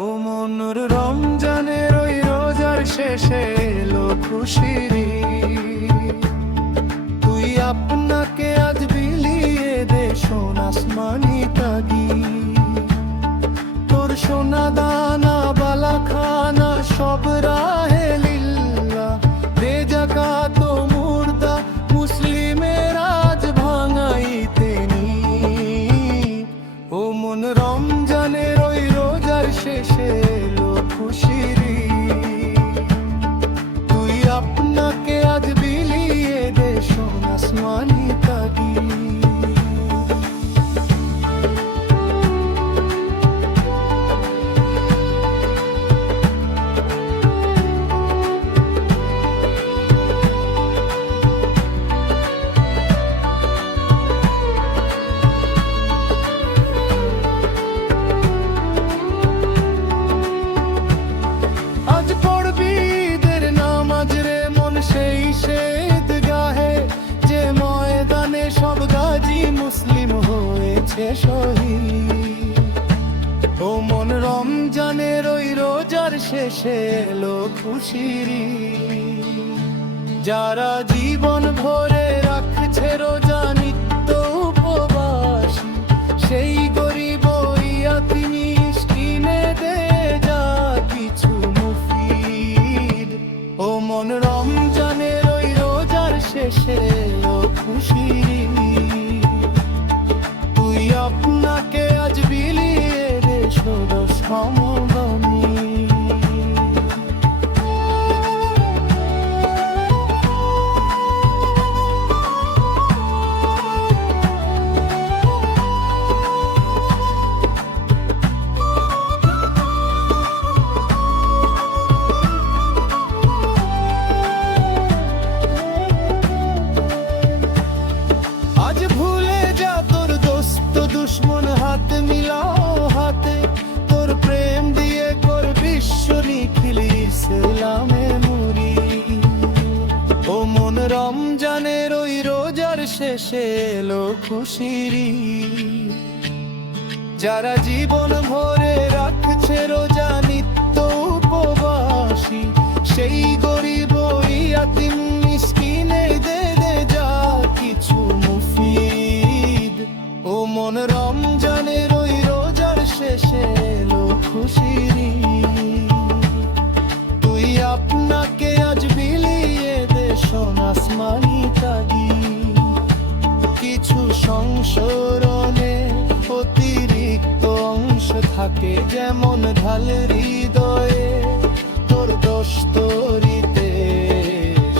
ও মনুর রমজানের ওই রোজার শেষে এলো খুশির ঈদ। তুই আপনাকে আজ বিলিয়ে দে সোনা আসমানি তাগি, তোর সোনা দানা বালা খানা সব রাহে লিল্লাহ। দে যাকাত ও মুর্দা মুসলিমের আজ ভাঙাইতে নি। ও মন রমজানের ওই রোজার শেষে এলো খুশির ঈদ। তুই আপনাকে আজ বিলিয়ে দে সোনা আসমানি তাগি। আজ পড়বি ঈদের নামাজ রে মন সেই ঈদগাহে, যে ময়দানে সব গাজী মুসলিম হয়েছে শহীদ। ও মন রমজানের ওই রোজার শেষে এলো খুশির ঈদ। যারা জীবন ভরে রাখছে রোজা নিত্য উপবাসী, সেই গরিব ইয়াতিম শেষে এলো খুশির যারা জীবন ভরে রাখছে রোজা নিত্য উপবাসী সেই গরিব ইয়াতিম মিসকিনে দে দে যা কিছু মুফিদ ও মন রমজানের ওই রোজার শেষে এলো খুশির তুই আপনাকে আজ বিলিয়ে দে শোন আসমানি তাগি কিছু সংশোধনে অতিরিক্ত অংশ থাকে যেমন ঢাল হৃদয়ে তোর দোস্তরিতে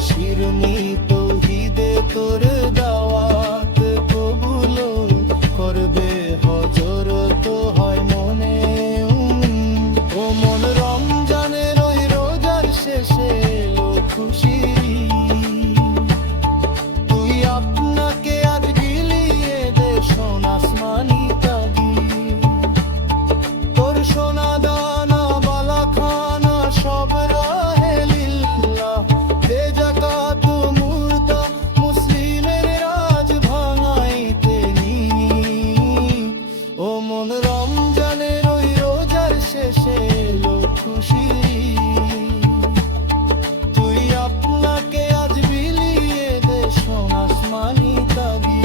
শিরনি তৌহিদে তোর দাওয়াত কবুল করবে হযরত হয় মনে ও মন রমজানের ওই রোজার শেষে এলো খুশি তুই আপনাকে আজ বিলিয়ে দে শোন আসমানি তাগি তোর সোনা দানা বালা খানা সব রাহে লিল্লাহ দে যাকাত মুর্দা মুসলিমের রাজ ভাঙাইতে নি ও মন রমজানের ওই রোজার শেষে এলো খুশি তুই আপনাকে আজ বিলিয়ে দে শোন আসমানি তাগি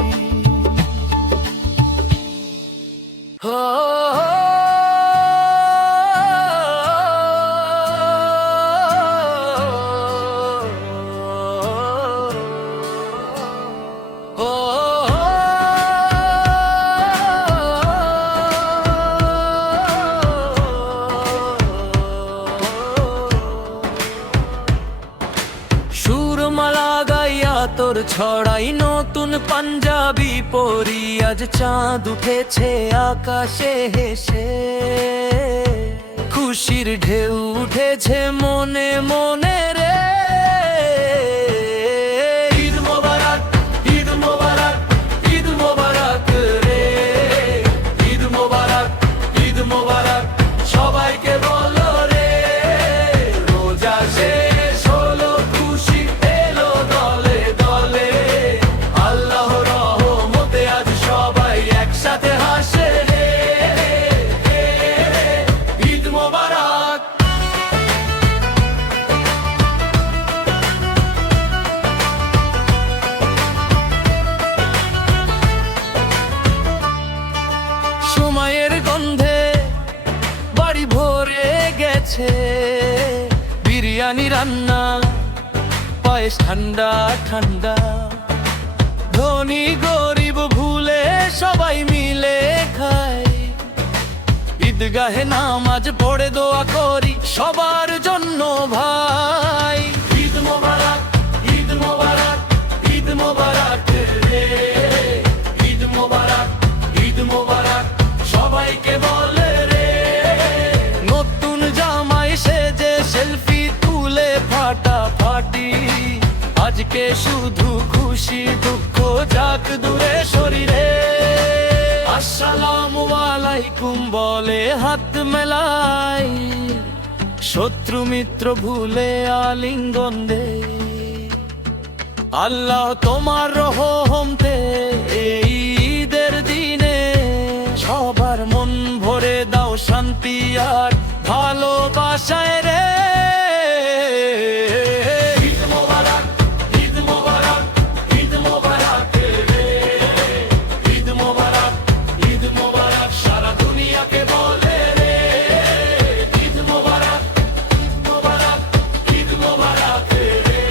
সুরমালা গাইয়া তোর ছড়াই নতুন পাঞ্জাবি পরি আজ চাঁদ উঠেছে আকাশে হেসে খুশির ঢেউ উঠেছে মনে মনে রে ঈদ মোবারক ঈদ মোবারক ঈদ মোবারক রে ঈদ মোবারক ঈদ মোবারক সবাইকে বলো রে রোজা শেষ হলো খুশি এলো দলে দলে আল্লাহর রহমতে আজ সবাই একসাথে হাসে রে ঈদ মোবারক সময়ের গন্ধে বাড়ি ভরে গেছে বিরিয়ানি রান্না পায়েস ঠান্ডা ঠান্ডা ধনী গরিব ভুলে সবাই মিলে খায় ঈদগাহে নামাজ পড়ে দোয়া করি সবার জন্য ভাই ঈদ মোবারক ঈদ মোবারক ঈদ মোবারক রে ঈদ মোবারক ঈদ মোবারক সবাইকে বলে রে নতুন জামাই সেজে সেলফি তুলে ফাটাফাটি আজকে শুধু খুশি দুঃখ যাক দূরে শরীরে আসসালামু আলাইকুম বলে হাত মেলাই শত্রু মিত্র ভুলে আলিঙ্গন দে আল্লাহ তোমার রহমতে এই ঈদের দিনে সবার মন ভরে দাও শান্তি আর ভালোবাসায় রে ঈদ মোবারক ঈদ মোবারক ঈদ মোবারক রে ঈদ মোবারক ঈদ মোবারক সারা দুনিয়াকে বলে রে ঈদ মোবারক ঈদ মোবারক ঈদ মোবারক রে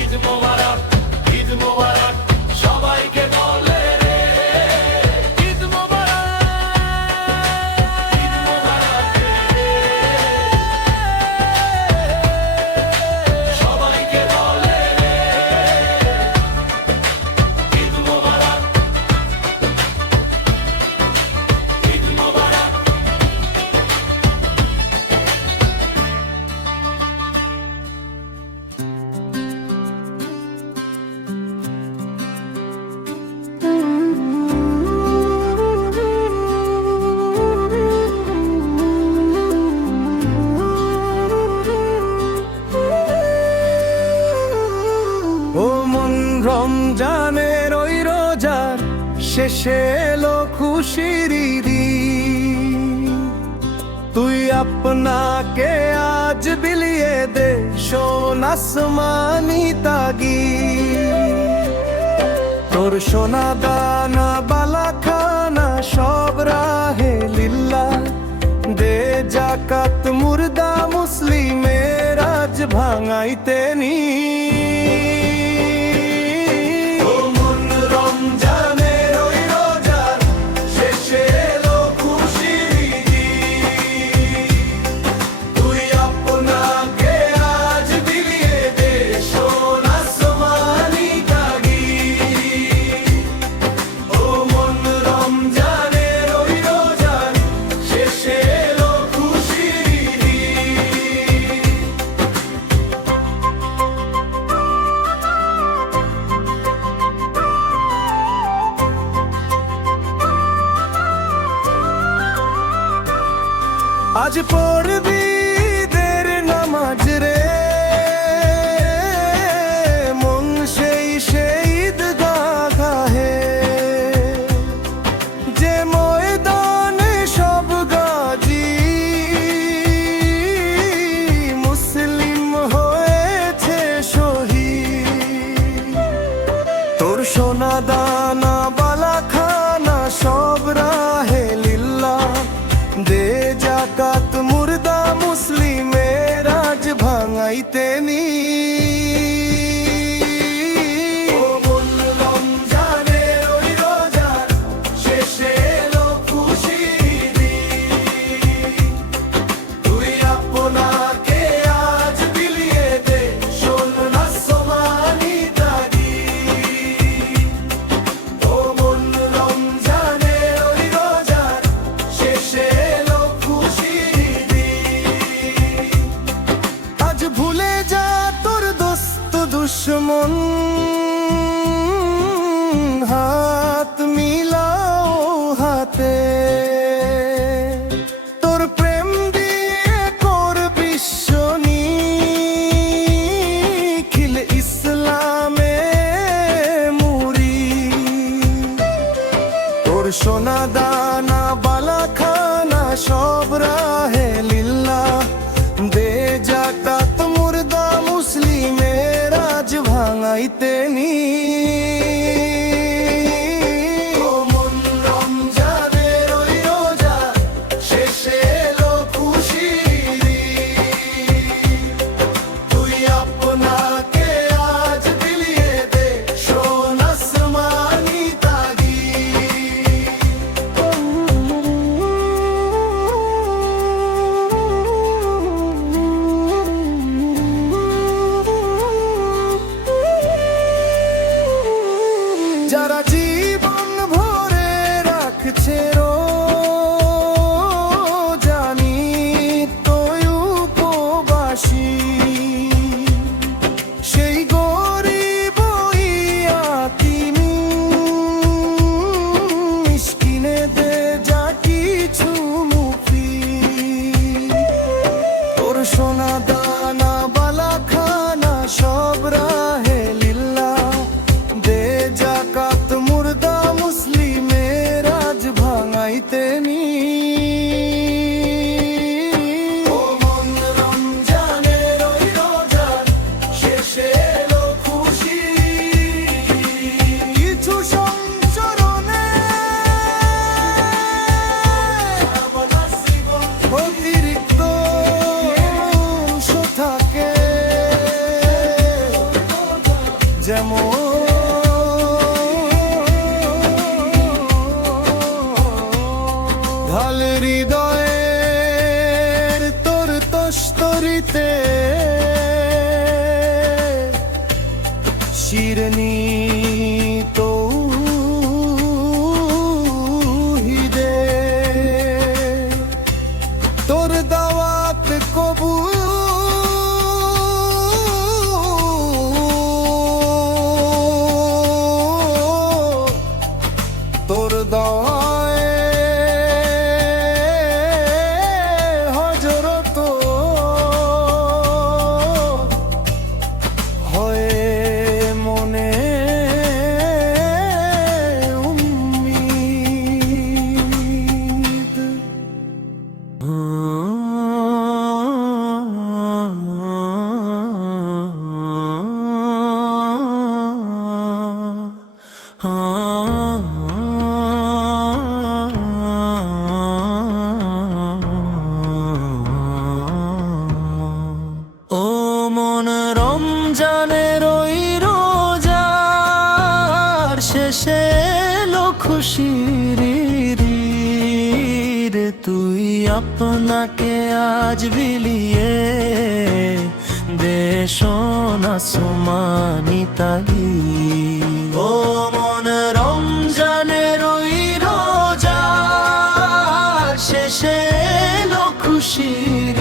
ঈদ মোবারক ঈদ মোবারক সবাইকে বলে রে ঈদ মোবারক ঈদ মোবারক রে শেষে এলো খুশির দিন। তুই আপনাকে আজ বিলিয়ে দে শোন আসমানি তাগি। তোর সোনা দানা বালা খানা সব রাহে লিল্লাহ, দে জাকাত মুর্দা মুসলিমের আজ ভাঙাইতে নি। আজ পড়বি দের নামাজ রে, মন সেই শহীদ গাহে, যে ময়দানে সব গাজী মুসলিম হয়েছে শহীদ। তোর সোনা দানা বালা খানা সব রাহে লিল্লাহ, দে জাকাত মুর্দা মুসলিমের আজ ভাঙাইতে নি। ভুলে যা তোর দোস্ত দুশ্মন, হাত মিলাও হাতে, তোর প্রেম দিয়ে কর বিশ্ব নিখিল ইসলামে মুরি। তোর সোনা দানা বালা খানা সব রাহে লিল্লাহ, দে জাকাত মুর্দা মুসলিমের আজ ভাঙাইতে নি। যারা জীবন ভরে রাখছে জানি তোই উপবাসী, সেই গরিব ইয়াতিম মিসকিনেদে যা কিছু মুফি। তোর সোনা দানা বালা খানা সব রাহে লিল্লাহ, দে জাকাত মুর্দা মুসলিমের আজ ভাঙাইতে নি। কিছু সংচরণে অতিরিক্ত অংশ থাকে, যেমন ঢাল হৃদয়ের তোর তস্তরিতে শিরনি তৌহিদে, তোর দাওয়াত কবুল তোর দয় হযরত হয়ে মনে উম্মি। খুশির ঈদ তুই আপনাকে আজ বিলিয়ে দে সোনা আসমানি তাগি ও মন রমজানের ওই রোজা শেষে এলো খুশির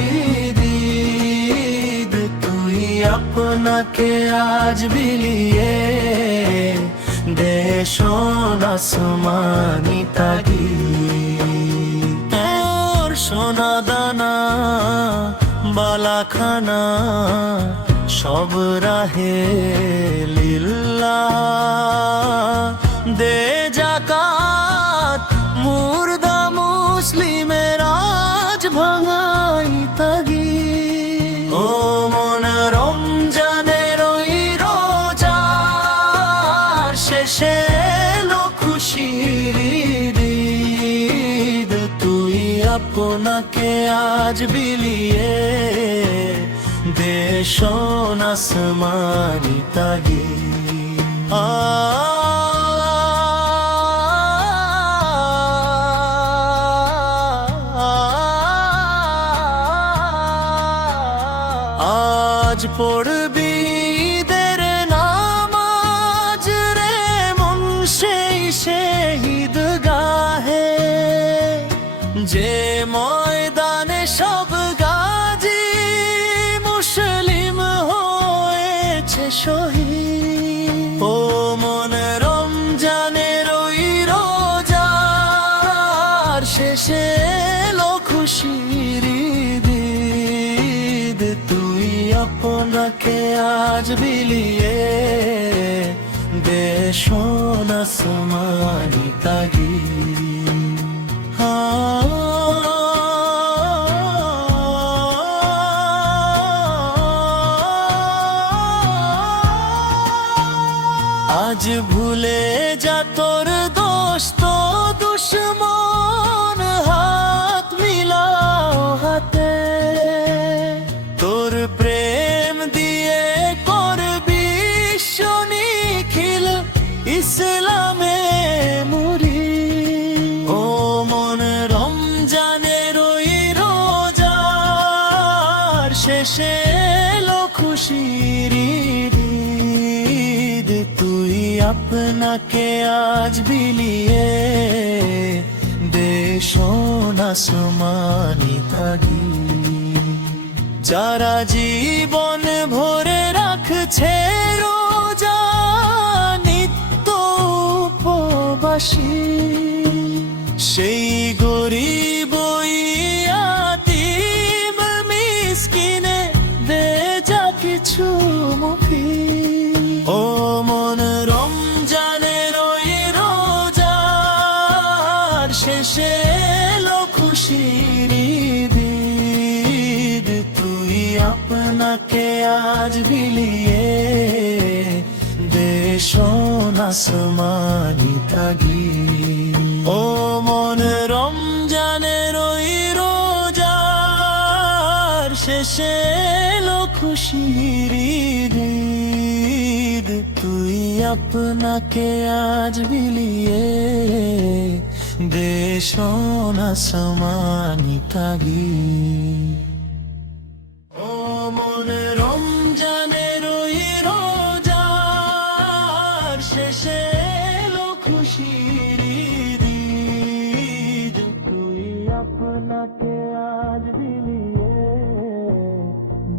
ঈদ তুই আপনাকে আজ বিলিয়ে দে সোনা আসমানি তাগি তোর সোনা দানা বালাখানা সব রাহে লিল্লাহ দে যাকাত মুর্দা মুসলিমের আজ ভাঙাই তাগি ও মন রমজানের ওই রোজা শেষে এলো খুশির ঈদ তুই আপনাকে আজ বিলিয়ে দে সোনা আসমানি তাগি আজ পড়বি ঈদের নামাজ রে মন সেই শহীদ গাহে যে ময়দানে সব গাজী মুসলিম হয়েছে শহীদ ও মন রমজানের ওই রোজার শেষে এলো খুশির ঈদ তুই আপনাকে আজ বিলিয়ে দে সোনা আসমানি তাগি আজ ভুলে যা তোর দোস্ত দুশ্মন হাত মিলাও হাতে তোর প্রেম দিয়ে করবি নিখিল ইসলামে মুরি ও মন রমজানের ওই রোজার শেষে এলো খুশির ঈদ তুই আপনাকে আজ বিলিয়ে দে সোনা আসমানি তাগি যারা জীবন ভরে রাখছে রোজা নিত্য উপবাসী সেই গরিব ইয়াতীম মিসকিনে দে যা কিছু মুফি ও মন রমজানের ওই রোজার শেষে এলো খুশির ঈদ তুই আপনাকে আজ বিলিয়ে দে সোনা আসমানি তাগি ও মন রমজানের ওই রোজার শেষে এলো খুশির ঈদ তুই আপনাকে আজ বিলিয়ে দে সোনা আসমানি তাগি ও মন রমজানের ওই রোজার শেষে এলো খুশির ঈদ তুই আপনাকে আজ বিলিয়ে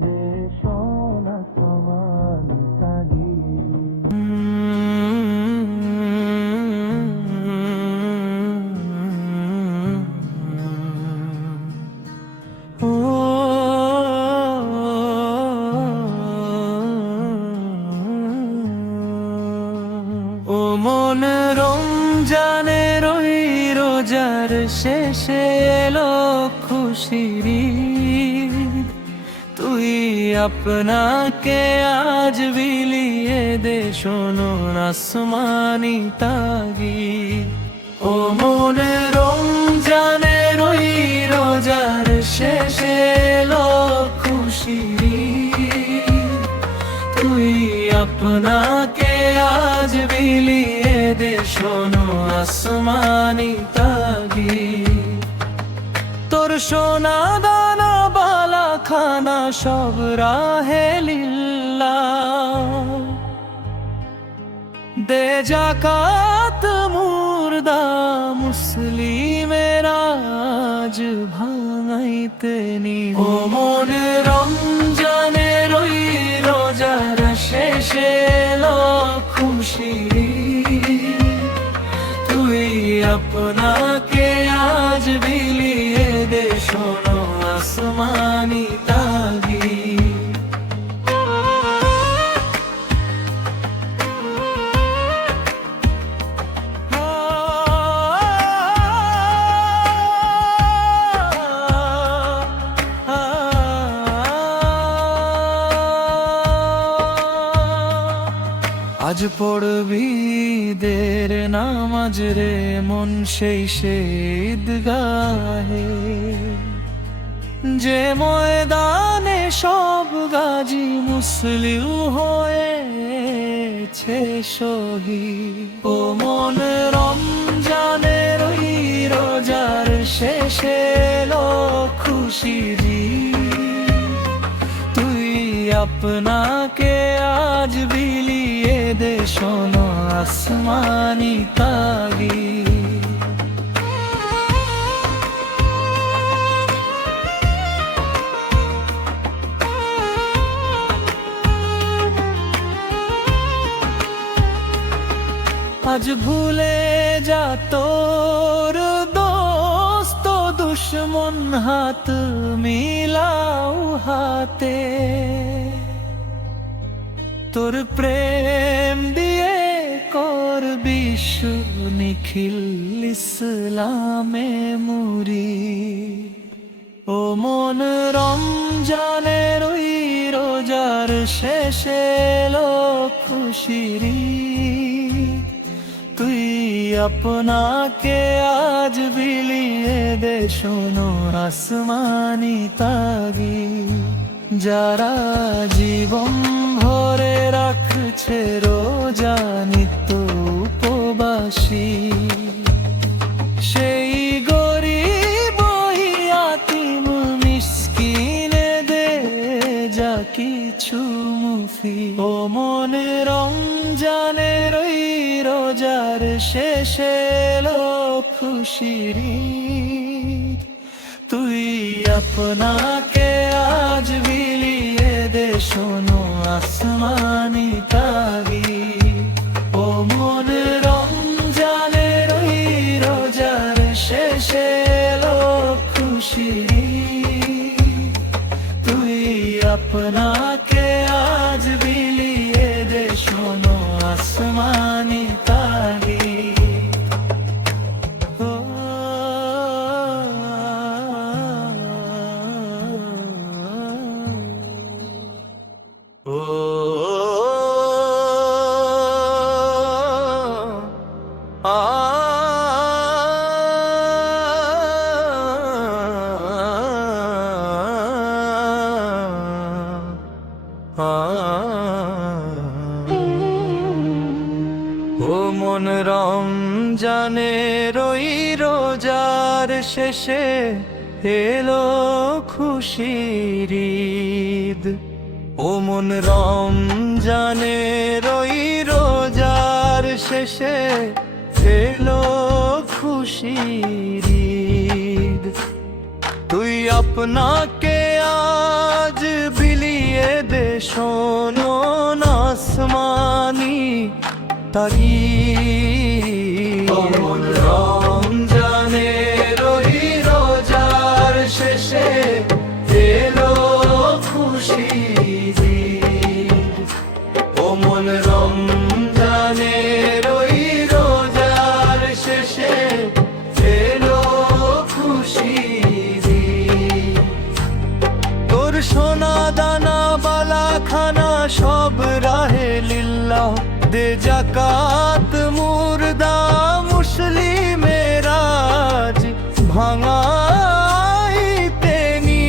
দে সোনা আসমানি তাগি ও মন রমজানের ওই রোজার শেষে এলো খুশির ঈদ তুই আপনাকে আজ বিলিয়ে দে সোনা আসমানি তাগি ও মন রমজানের ওই রোজার শেষে এলো খুশির ঈদ তুই আপনাকে আজ বিলিয়ে দে সোনা আসমানি আসমানি তাগি তোর সোনা দানা বালা খানা সব রাহে লিল্লাহ দে জাকাত মুর্দা মুসলিমের আজ ভাঙাইতে নি ও মনে রমজানের ওই রোজার শেষে এলো খুশি তুই আপনাকে আজ বিলিয়ে দে শোনো আসমানি তাগি আজ পড়বি দের নামাজ রে মন সেই ঈদগাহে যে ময়দানে সব গাজী মুসলিম হয়েছে শহীদ ও মন রমজানের ওই রোজার শেষে এলো খুশির তুই আপনাকে আজ বিলিয়ে দে শোনো আসমানি তাগি আজ ভুলে যা তোর দোস্ত দুশ্মন হাত মিলাও হাতে তোর প্রেম দিয়ে কর বিশ্ব নিখিল ইসলামে মুরি ও মন রমজানের ওই রোজার শেষে এলো খুশির তুই আপনাকে আজ বিলিয়ে দে শোনো আসমানি তাগি যারা জীবন ভরে রাখছে রোজা নিত্য উপবাসী সেই গরিব ইয়াতীম মিসকিনে দে যা কিছু মুফি ও মনে রমজানের ওই রোজার শেষে এলো খুশির তুই আপনাকে আজ বিলিয়ে দে শোনো আসমানি তাগি ও মন রমজানের ওই রোজার শেষে এলো খুশির তুই আপনাকে আজ বিলিয়ে দে শোনো আসমানি তাগি ও মন রমজানের ওই রোজার শেষে এলো খুশির ঈদ ও মন রমজানের ওই রোজার শেষে এলো খুশির ঈদ তুই আপনাকে আজ বিলিয়ে দে শোনো আসমানি তাগি ও মন রমজানের ওই রোজার শেষে এলো খুশির ঈদ ও মন রমজানের ওই রোজার শেষে এলো খুশির ঈদ তোর সোনা দানা বালা খানা সব রাহে লিল্লাহ দে জাকাত মুর্দা মুসলিমের আজ ভাঙাইতে নি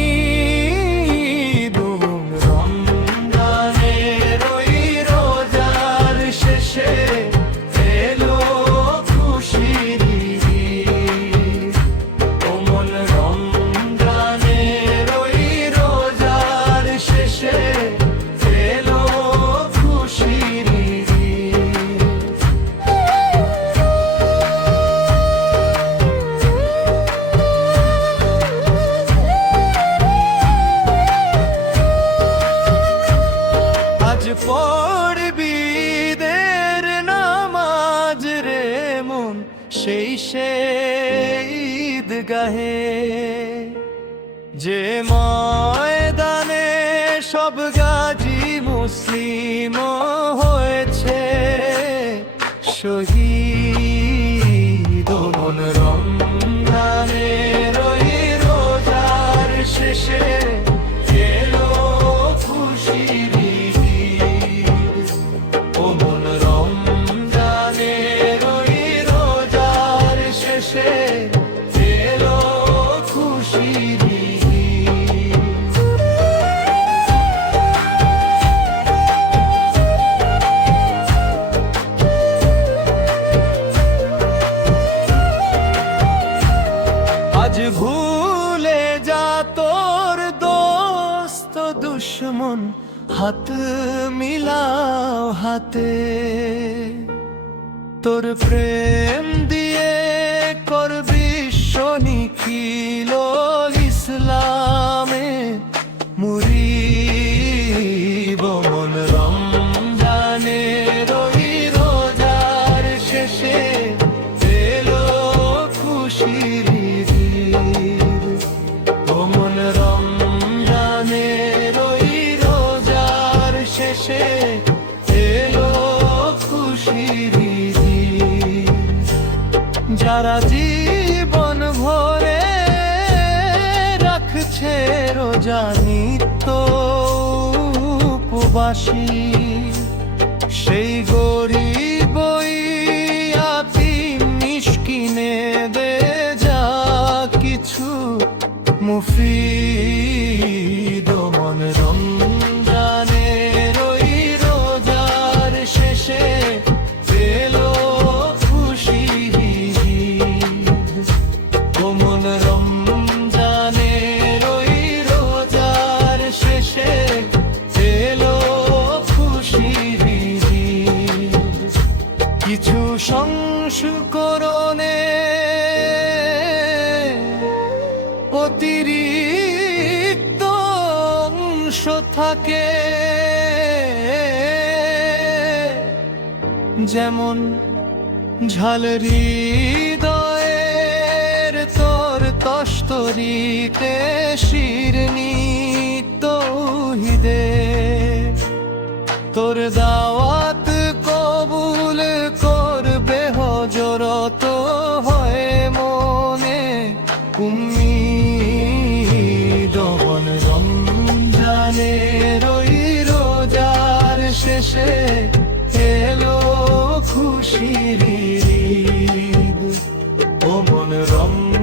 রমজানের ওই রোজার শেষে এলো খুশির এই সেই ঈদগাহে, যে ময়দানে সব গাজী মুসলিম হয়েছে শহীদ। মন রমজানের ওই রোজার শেষে এলো খুশির ঈদ। ও মন রমজানের ওই রোজার শেষে এলো খুশির ঈদ। আজ ভুলে যা তোর দোস্ত দুশ্মন, হাত মিলাও হাতে। তোর প্রেম দিয়ে করবি নিখিল ইসলামে মুরিব। মন রমজানের ওই রোজার শেষে এলো খুশির ঈদ। ও মন রমজানের ওই রোজার শেষে এলো খুশির ঈদ। যারা জীবন ভরে রাখছে রোজা নিত্য উপবাসী, সেই গরিব ইয়াতীম মিসকিনে দে যা কিছু মুফিদ। মন রমজানের ওই রোজার শেষে এলো খুশির ঈদ। ও মন রমজানের ওই রোজার শেষে এলো খুশির ঈদ। কিছু সংস্করণে অতিরিক্ত অংশ থাকে, যেমন ঝাল হৃদয়ের তোর তস্তরিতে শিরনি তৌহিদে। তোর দাওয়াত কবুল করবে হযরত হয় মনে উম্মিদ। মন রমজানের ওই রোজার শেষে এলো খুশির ঈদ। ও মন রমজানের